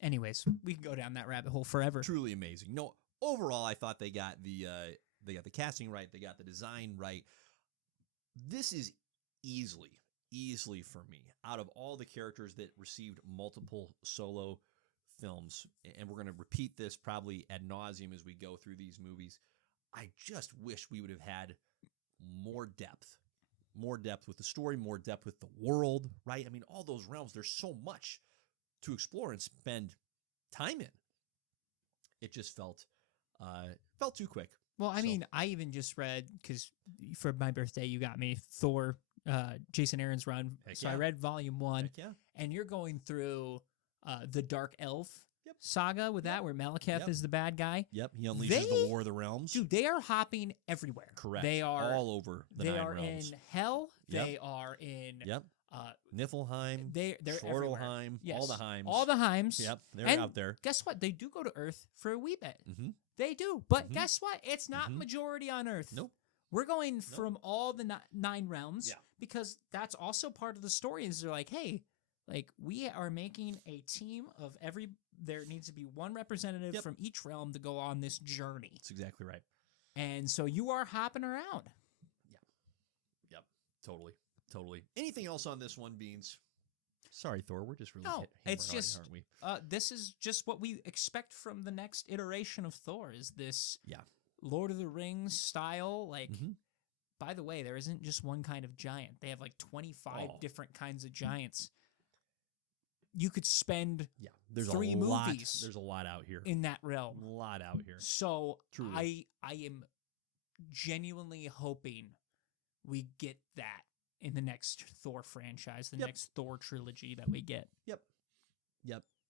Anyways, we can go down that rabbit hole forever. Truly amazing. No, overall, I thought they got the casting right. They got the design right. This is easily for me, out of all the characters that received multiple solo films, and we're going to repeat this probably ad nauseum as we go through these movies. I just wish we would have had more depth with the story, more depth with the world, right? I mean, all those realms, there's so much to explore and spend time in. It just felt too quick. Well, I mean, I even just read, because for my birthday, you got me Thor, Jason Aaron's run. Heck So yeah. I read volume 1, Heck yeah. and you're going through the Dark Elf Yep. saga with that, where Malekith Yep. is the bad guy. Yep, he unleashes the War of the Realms. Dude, they are hopping everywhere. Correct. They are all over the They nine are realms. in Hell. Yep. They are in. Yep. Niflheim, They're everywhere. Schwartelheim, Yes. all the Heims. All the Heims. Yep, they're And out there. Guess what? They do go to Earth for a wee bit. Mm-hmm. They do. But Mhm. guess what? It's not Mhm. majority on Earth. Nope. We're going from all the nine realms, Yeah. because that's also part of the story. Is they're like, hey, like we are making a team of every. There needs to be one representative Yep. from each realm to go on this journey. That's exactly right. And so you are hopping around. Yep. Totally. Anything else on this one, Beans? Sorry, Thor. We're just really No, it's hammer-harding, just- aren't we? This is just what we expect from the next iteration of Thor. Is this Yeah. Lord of the Rings style? Like, Mhm. by the way, there isn't just one kind of giant. They have like 25 Oh. different kinds of giants. You could spend Yeah. There's 3 a lot. movies There's a lot out here. in that A realm. lot out here. So Truly. I am genuinely hoping we get that in the next Thor franchise, the Yep. next Thor trilogy that we get. Yep.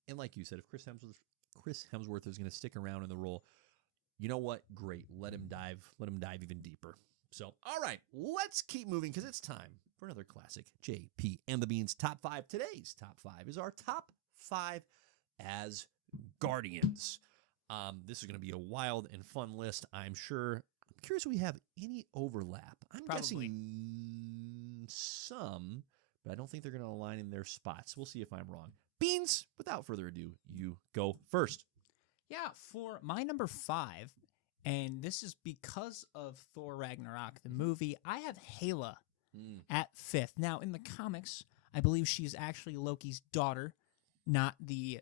And like you said, if Chris Hemsworth is going to stick around in the role, you know what? Great. Let him dive even deeper. So, all right, let's keep moving because it's time for another classic. JP and the Beans top 5. Today's top 5 is our top 5 as Guardians. This is going to be a wild and fun list, I'm sure. I'm curious if we have any overlap. I'm Probably. guessing some, but I don't think they're going to align in their spots. We'll see if I'm wrong. Beans, without further ado, you go first. Yeah, for my number 5, and this is because of Thor Ragnarok, the movie, I have Hela at 5th. Now, in the comics, I believe she's actually Loki's daughter, not the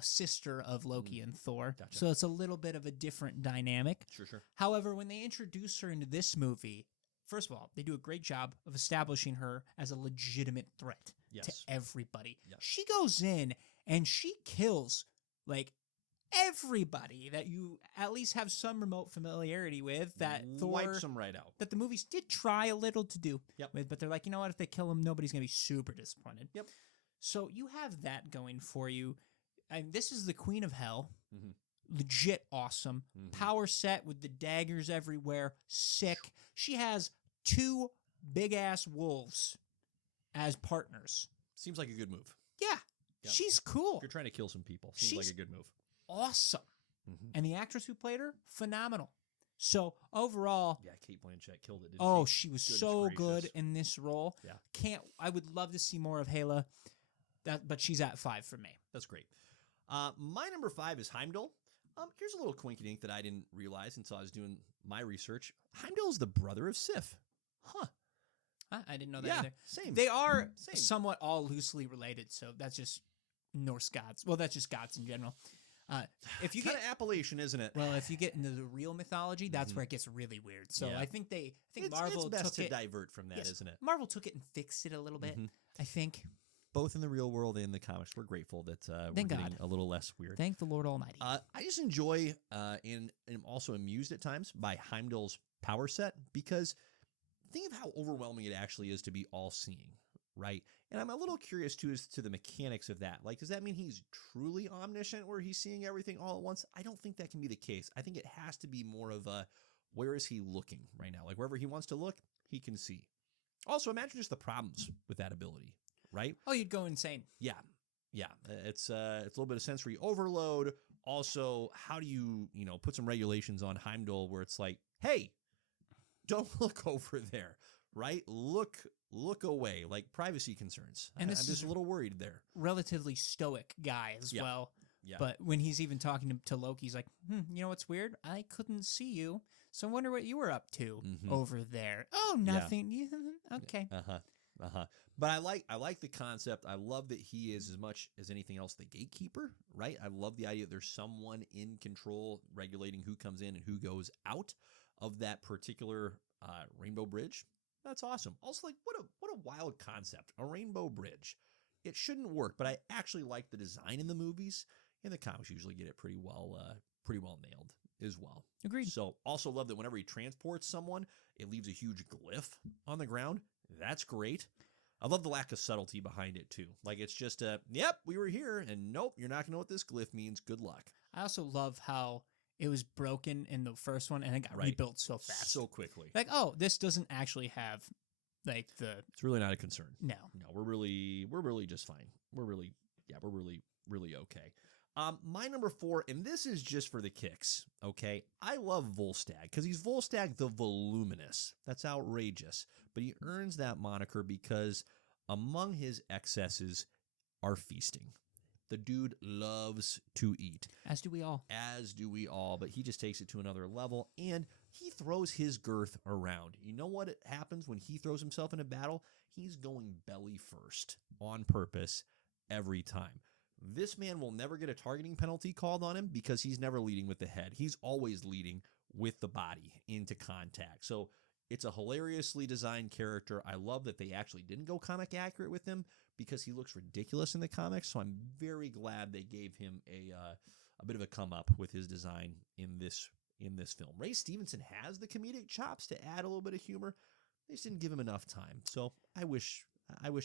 sister of Loki and Thor. Gotcha. So it's a little bit of a different dynamic. Sure. However, when they introduce her into this movie, first of all, they do a great job of establishing her as a legitimate threat to Yes. everybody. Yes. She goes in and she kills like everybody that you at least have some remote familiarity with, that Thor, Wipes them right out. that the movies did try a little to do Yep. with, but they're like, you know what, if they kill him, nobody's going to be super disappointed. Yep. So you have that going for you. And this is the Queen of Hell. Mhm. Legit awesome. Mhm. Power set with the daggers everywhere. Sick. She has 2 big-ass wolves as partners. Seems like a good move. Yeah. Yep. She's cool. If you're trying to kill some people, seems like She's- a good move. Awesome. Mhm. And the actress who played her, phenomenal. So overall, Yeah, Kate Blanchett killed it. Didn't oh, she? she was Goodness so gracious. good in this role. Yeah. I would love to see more of Hela. But she's at 5 for me. That's great. My number 5 is Heimdall. Here's a little quinky dink that I didn't realize until I was doing my research. Heimdall is the brother of Sif. Huh. I didn't know that Yeah, either. same. They are Same. somewhat all loosely related, so that's just Norse gods. Well, that's just gods in general. If you Kind get of Appalachian, isn't it? well, if you get into the real mythology, that's Mhm. where it gets really weird. So Yeah. I think It's Marvel best took to it. divert from that, Yes. not it? Marvel took it and fixed it a little bit. Mhm. I think. Both in the real world and the comics, we're grateful that we're Thank getting God. a little less weird. Thank the Lord Almighty. I just enjoy and am also amused at times by Heimdall's power set, because think of how overwhelming it actually is to be all-seeing, right? And I'm a little curious too as to the mechanics of that. Like, does that mean he's truly omniscient where he's seeing everything all at once? I don't think that can be the case. I think it has to be more of a, where is he looking right now? Like, wherever he wants to look, he can see. Also, imagine just the problems with that ability. right? Oh, you'd go insane. Yeah. Yeah. It's a little bit of sensory overload. Also, how do you, put some regulations on Heimdall where it's like, hey, don't look over there, right? Look away, like privacy concerns. And this I'm just is a little worried there. Relatively stoic guy as well. Yeah. But when he's even talking to Loki, he's like, you know what's weird? I couldn't see you, so I wonder what you were up to over there. Oh, nothing. Okay. But I like the concept. I love that he is, as much as anything else, the gatekeeper, right? I love the idea that there's someone in control regulating who comes in and who goes out of that particular rainbow bridge. That's awesome. Also, like, what a wild concept. A rainbow bridge. It shouldn't work, but I actually like the design in the movies. And the comics usually get it pretty well nailed as well. Agreed. So also love that whenever he transports someone, it leaves a huge glyph on the ground. That's great. I love the lack of subtlety behind it too. Like, it's just yep, we were here, and nope, you're not gonna know what this glyph means. Good luck. I also love how it was broken in the first one and it got rebuilt so fast. So quickly. Like, oh, this doesn't actually have like the It's really not a concern. No. No, we're really just fine. We're really okay. My number 4, and this is just for the kicks, okay? I love Volstagg because he's Volstagg the Voluminous. That's outrageous. But he earns that moniker because among his excesses are feasting. The dude loves to eat. As do we all. As do we all, but he just takes it to another level, and he throws his girth around. You know what happens when he throws himself in a battle? He's going belly first on purpose every time. This man will never get a targeting penalty called on him because he's never leading with the head. He's always leading with the body into contact. So it's a hilariously designed character. I love that they actually didn't go comic accurate with him because he looks ridiculous in the comics. So I'm very glad they gave him a bit of a come up with his design in this film. Ray Stevenson has the comedic chops to add a little bit of humor. They just didn't give him enough time. So I wish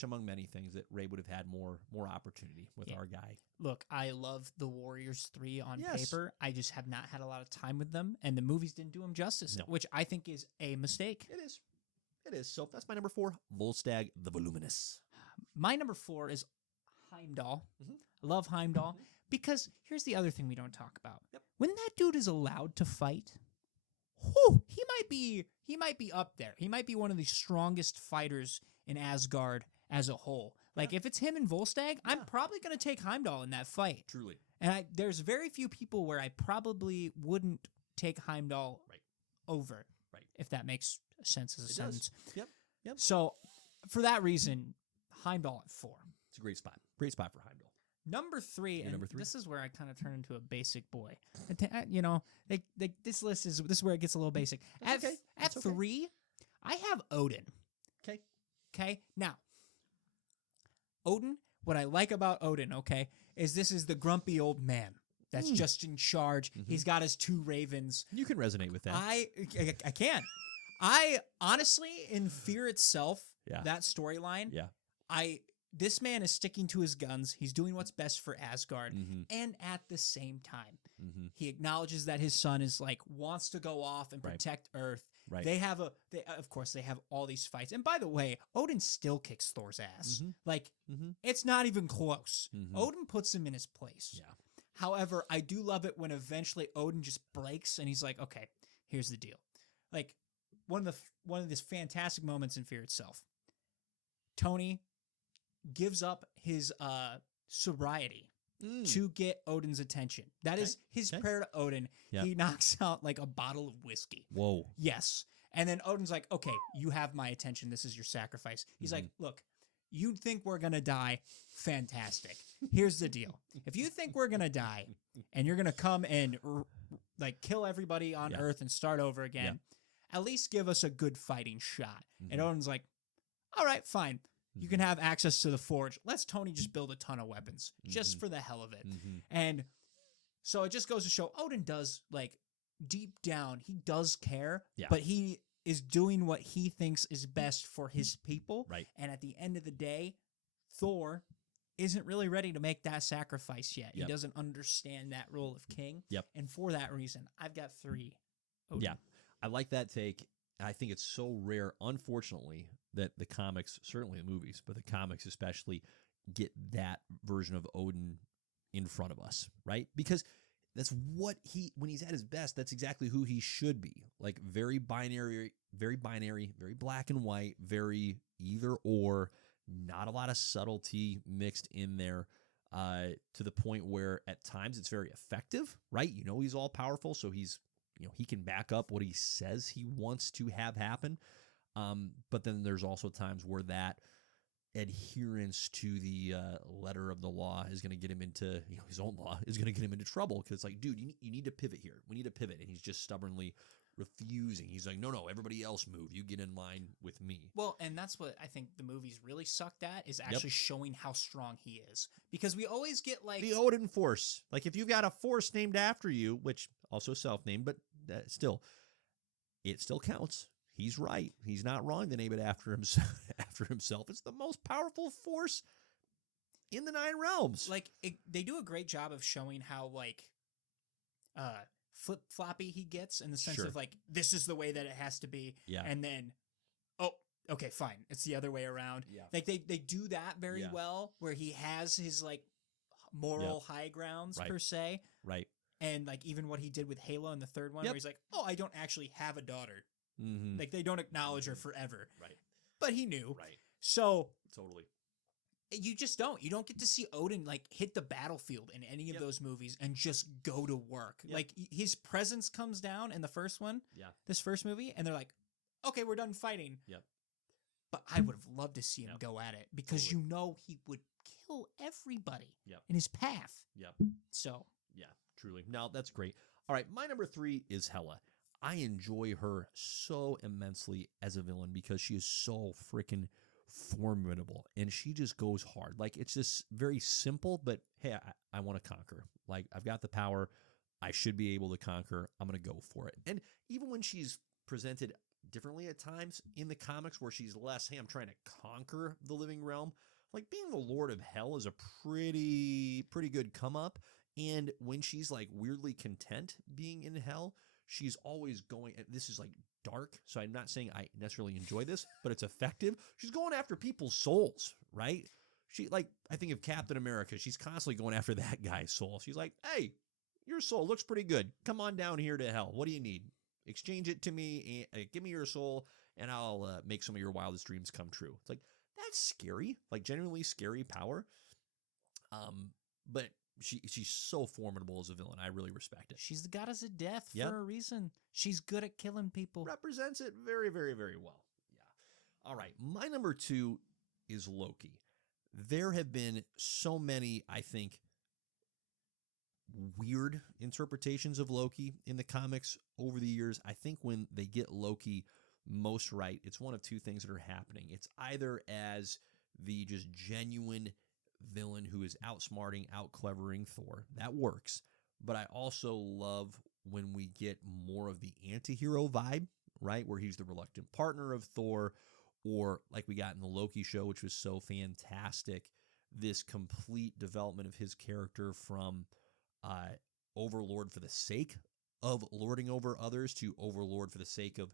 among many things that Ray would have had more opportunity with our guy. Look, I love the Warriors 3 on paper. I just have not had a lot of time with them, and the movies didn't do them justice, which I think is a mistake. It is. So that's my number 4, Volstagg the Voluminous. My number 4 is Heimdall. I love Heimdall because here's the other thing we don't talk about. When that dude is allowed to fight, he might be up there. He might be one of the strongest fighters in Asgard as a whole. Like, if it's him and Volstagg, I'm probably going to take Heimdall in that fight. Truly. And there's very few people where I probably wouldn't take Heimdall over. Right. If that makes sense as a sentence. Yep. So, for that reason, Heimdall at 4. It's a great spot. Great spot for Heimdall. Number 3, and number 3? This is where I kind of turn into a basic boy. This list is where it gets a little basic. At 3, I have Odin. Okay. Now, Odin. What I like about Odin, is this is the grumpy old man that's just in charge. He's got his 2 ravens. You can resonate with that. I can. I honestly, in Fear itself, that storyline. This man is sticking to his guns. He's doing what's best for Asgard. And at the same time, he acknowledges that his son is wants to go off and protect Earth. Right. They have all these fights. And by the way, Odin still kicks Thor's ass. It's not even close. Odin puts him in his place. Yeah. However, I do love it when eventually Odin just breaks and he's like, okay, here's the deal. One of these fantastic moments in Fear itself. Tony gives up his sobriety to get Odin's attention. That is his prayer to Odin. Yep. He knocks out a bottle of whiskey. Whoa. Yes. And then Odin's like, okay, you have my attention. This is your sacrifice. He's like, look, you think we're going to die? Fantastic. Here's the deal. If you think we're going to die and you're going to come and kill everybody on Earth and start over again, at least give us a good fighting shot. And Odin's like, all right, fine. You can have access to the forge. Let's Tony just build a ton of weapons just for the hell of it. And so it just goes to show Odin does, deep down, he does care, but he is doing what he thinks is best for his people. Right. And at the end of the day, Thor isn't really ready to make that sacrifice yet. He doesn't understand that role of king. And for that reason, I've got 3 Odin. Yeah. I like that take. I think it's so rare, unfortunately, that the comics, certainly the movies, but the comics especially, get that version of Odin in front of us, right? Because that's what when he's at his best, that's exactly who he should be. Like very binary, very black and white, very either or, not a lot of subtlety mixed in there, to the point where at times it's very effective, right? You know, he's all powerful, so he can back up what he says he wants to have happen. But then there's also times where that adherence to the letter of the law is going to get him into, his own law is going to get him into trouble, because it's like, dude, you need to pivot here. We need to pivot. And he's just stubbornly refusing. He's like, no, everybody else move. You get in line with me. Well, and that's what I think the movies really sucked at, is actually showing how strong he is. Because we always get like the Odin Force. Like if you've got a force named after you, which also self-named, but still, it still counts. He's right. He's not wrong to name it after himself. It's the most powerful force in the 9 realms. Like they do a great job of showing how like flip-floppy he gets, in the sense of like, this is the way that it has to be. Yeah. And then, oh, okay, fine, it's the other way around. Yeah. Like they do that very well, where he has his like moral high grounds per se. Right. And like even what he did with Halo in the third one, where he's like, oh, I don't actually have a daughter. Mm-hmm. Like they don't acknowledge her forever. Right. But he knew. Right. So totally. You just don't. You don't get to see Odin like hit the battlefield in any of those movies and just go to work. Like his presence comes down in the first one. Yeah. This first movie, and they're like, okay, we're done fighting. Yep. But I would have loved to see him go at it, because he would kill everybody in his path. Yep. So yeah, truly. Now that's great. All right, my number 3 is Hela. I enjoy her so immensely as a villain, because she is so freaking formidable, and she just goes hard. Like, it's just very simple, but hey, I want to conquer. Like, I've got the power. I should be able to conquer. I'm going to go for it. And even when she's presented differently at times in the comics, where she's less, hey, I'm trying to conquer the living realm, like being the Lord of Hell is a pretty good come up. And when she's like weirdly content being in hell, she's always going, and this is like dark, so I'm not saying I necessarily enjoy this, but it's effective. She's going after people's souls, right? She, like, I think of Captain America. She's constantly going after that guy's soul. She's like, hey, your soul looks pretty good. Come on down here to hell. What do you need? Exchange it to me. Give me your soul, and I'll make some of your wildest dreams come true. It's like, that's scary, like genuinely scary power. But she's so formidable as a villain. I really respect it. She's the goddess of death for a reason. She's good at killing people. Represents it very, very, very well. Yeah. All right. My number 2 is Loki. There have been so many, I think, weird interpretations of Loki in the comics over the years. I think when they get Loki most right, it's one of 2 things that are happening. It's either as the just genuine villain who is outsmarting, out-clevering Thor. That works. But I also love when we get more of the anti-hero vibe, right? Where he's the reluctant partner of Thor, or like we got in the Loki show, which was so fantastic, this complete development of his character from overlord for the sake of lording over others to overlord for the sake of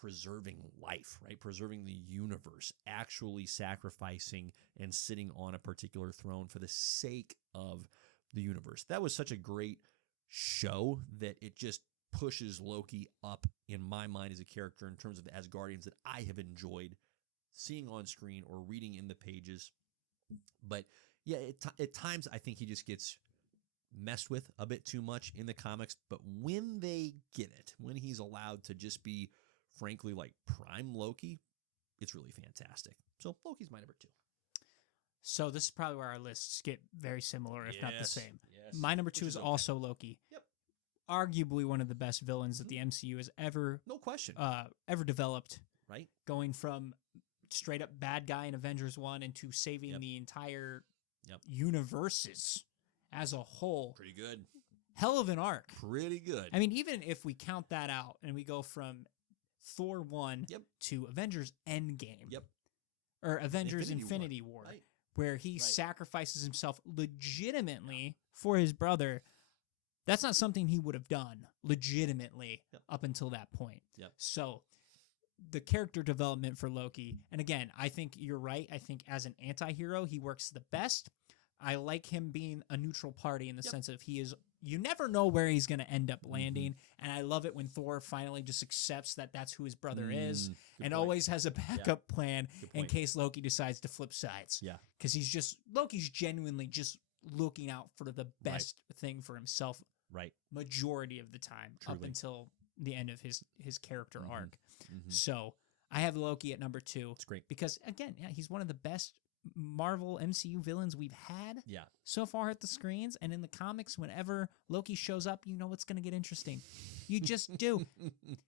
preserving life, right? Preserving the universe, actually sacrificing and sitting on a particular throne for the sake of the universe. That was such a great show that it just pushes Loki up in my mind as a character in terms of Asgardians that I have enjoyed seeing on screen or reading in the pages. But yeah, at times I think he just gets messed with a bit too much in the comics. But when they get it, when he's allowed to just be frankly like prime Loki, it's really fantastic. So Loki's my number 2. So this is probably where our lists get very similar, if not the same. Yes. My number 2 is also Loki. Yep. Arguably one of the best villains that the MCU has ever, no question, ever developed. Right. Going from straight up bad guy in Avengers 1 into saving the entire universes as a whole. Pretty good. Hell of an arc. Pretty good. I mean, even if we count that out and we go from Thor 1 to Avengers Endgame. Yep. Or Avengers Infinity War. Right. Where he sacrifices himself legitimately for his brother. That's not something he would have done legitimately up until that point. Yep. So the character development for Loki. And again, I think you're right. I think as an anti-hero, he works the best. I like him being a neutral party in the sense of you never know where he's going to end up landing. And I love it when Thor finally just accepts that that's who his brother is and always has a backup plan in case Loki decides to flip sides. Yeah. Because Loki's genuinely just looking out for the best thing for himself. Right. Majority of the time Truly. up until the end of his character arc. So I have Loki at number 2. It's great. Because again, he's one of the best Marvel MCU villains we've had so far at the screens. And in the comics, whenever Loki shows up, you know it's going to get interesting. You just do.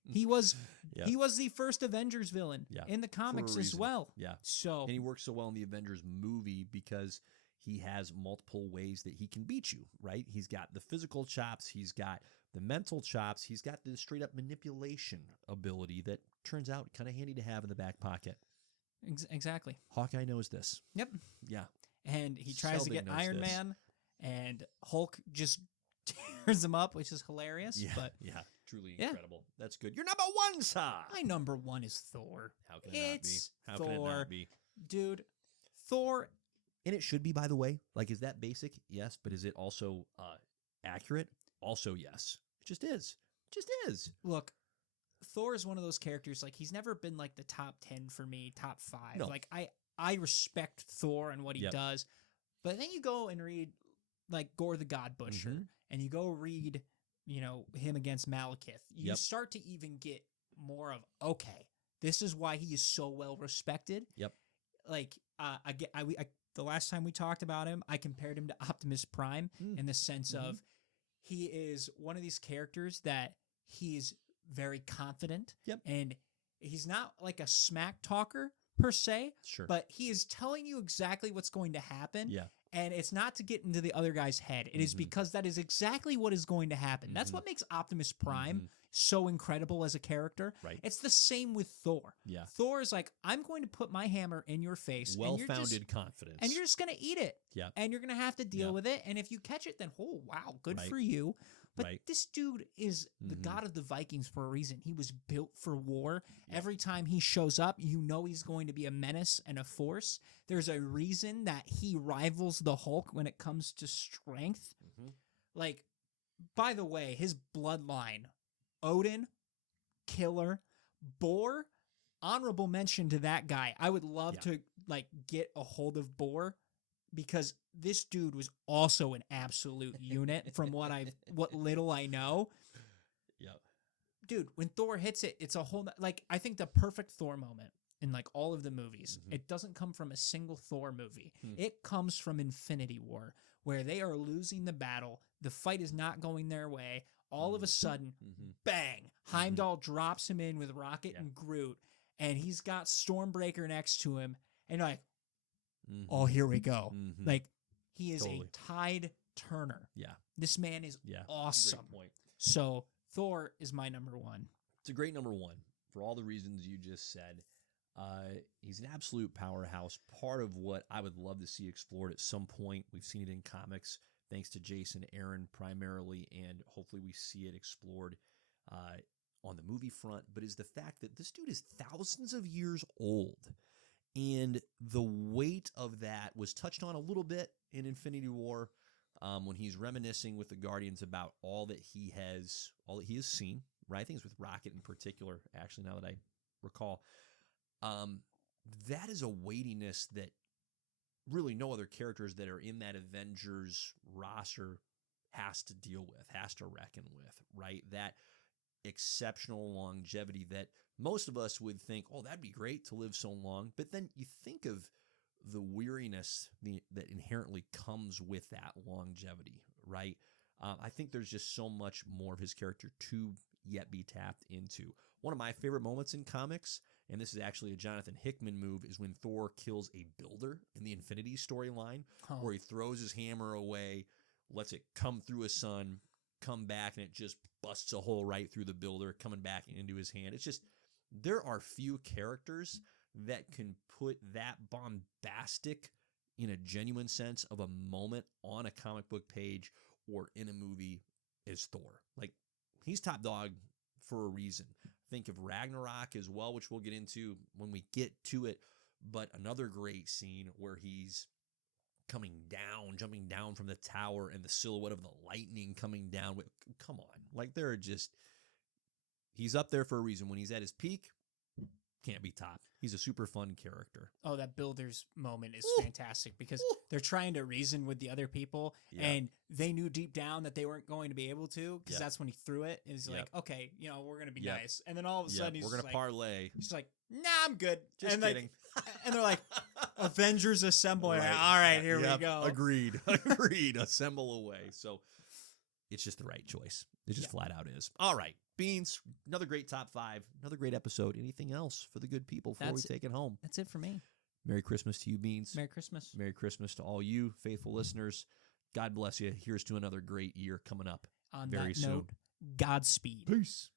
He was the first Avengers villain in the comics as well. Yeah. So and he works so well in the Avengers movie because he has multiple ways that he can beat you, right? He's got the physical chops. He's got the mental chops. He's got the straight up manipulation ability that turns out kind of handy to have in the back pocket. Exactly. Hawkeye knows this. Yep. Yeah. And he tries to Sheldon get knows Iron this. Man, and Hulk just tears him up, which is hilarious. Yeah. But Yeah. Truly incredible. That's good. You're number 1, sir. my number 1 is Thor. How can it not be? How Thor. can it not be? Dude, Thor. And it should be, by the way. Like, is that basic? Yes. But is it also accurate? Also, yes. It just is. It just is. Look, Thor is one of those characters, like, he's never been, like, the top 10 for me, top 5. No. Like, I respect Thor and what he does. But then you go and read, like, Gore the God Butcher, and you go read, you know, him against Malekith. You start to even get more of, okay, this is why he is so well respected. Yep. Like, the last time we talked about him, I compared him to Optimus Prime in the sense of he is one of these characters that he's very confident. Yep. And he's not like a smack talker per se, Sure. but he is telling you exactly what's going to happen. Yeah. And it's not to get into the other guy's head. It is because that is exactly what is going to happen. That's what makes Optimus Prime so incredible as a character. Right. It's the same with Thor. Yeah. Thor is like, I'm going to put my hammer in your face. Well-founded confidence. And you're just going to eat it. Yeah. And you're going to have to deal with it. And if you catch it, then, oh, wow, good for you. But this dude is the god of the Vikings for a reason. He was built for war. Every time he shows up, you know he's going to be a menace and a force. There's a reason that he rivals the Hulk when it comes to strength. Like, by the way, his bloodline, Odin, Killer, Boar, honorable mention to that guy. I would love to, like, get a hold of Boar, because this dude was also an absolute unit from what little I know. Yeah. Dude, when Thor hits it, it's a whole, like, I think the perfect Thor moment in, like, all of the movies, it doesn't come from a single Thor movie. It comes from Infinity War, where they are losing the battle. The fight is not going their way. All of a sudden, bang, Heimdall drops him in with Rocket and Groot, and he's got Stormbreaker next to him, and you're like, oh, here we go. Like, he is a tide turner. Yeah. This man is awesome. Great point. So Thor is my number 1. It's a great number 1 for all the reasons you just said. He's an absolute powerhouse. Part of what I would love to see explored at some point. We've seen it in comics, thanks to Jason Aaron primarily, and hopefully we see it explored on the movie front, but is the fact that this dude is thousands of years old. And the weight of that was touched on a little bit in Infinity War when he's reminiscing with the Guardians about all that he has seen, right? I think it's with Rocket in particular, actually, now that I recall. That is a weightiness that really no other characters that are in that Avengers roster has to deal with, has to reckon with, right? That exceptional longevity that most of us would think, oh, that'd be great to live so long. But then you think of the weariness that inherently comes with that longevity, right? I think there's just so much more of his character to yet be tapped into. One of my favorite moments in comics, and this is actually a Jonathan Hickman move, is when Thor kills a builder in the Infinity storyline, where he throws his hammer away, lets it come through his son, come back, and it just busts a hole right through the builder, coming back into his hand. It's just, there are few characters that can put that bombastic, in a genuine sense, of a moment on a comic book page or in a movie as Thor. Like, he's top dog for a reason. Think of Ragnarok as well, which we'll get into when we get to it. But another great scene where he's coming down, jumping down from the tower, and the silhouette of the lightning coming down. Come on. Like, there are just, he's up there for a reason. When he's at his peak, can't be topped. He's a super fun character. Oh, that builder's moment is Ooh. fantastic because Ooh. they're trying to reason with the other people, Yeah. and they knew deep down that they weren't going to be able to, because Yep. that's when he threw it. Is Yep. like, okay, we're gonna be Yep. nice, and then all of a Yeah, sudden we're he's gonna parlay. he's like, nah, I'm good. Just and kidding. And they're like, Avengers assemble. Right. All right, here Yep. we go. Agreed. Agreed. Assemble away. So it's just the right choice. It just flat out is. All right. Beans, another great top 5, another great episode. Anything else for the good people before we take it home? That's it for me. Merry Christmas to you, Beans. Merry Christmas. Merry Christmas to all you faithful listeners. God bless you. Here's to another great year coming up On very that soon. note, Godspeed. Peace.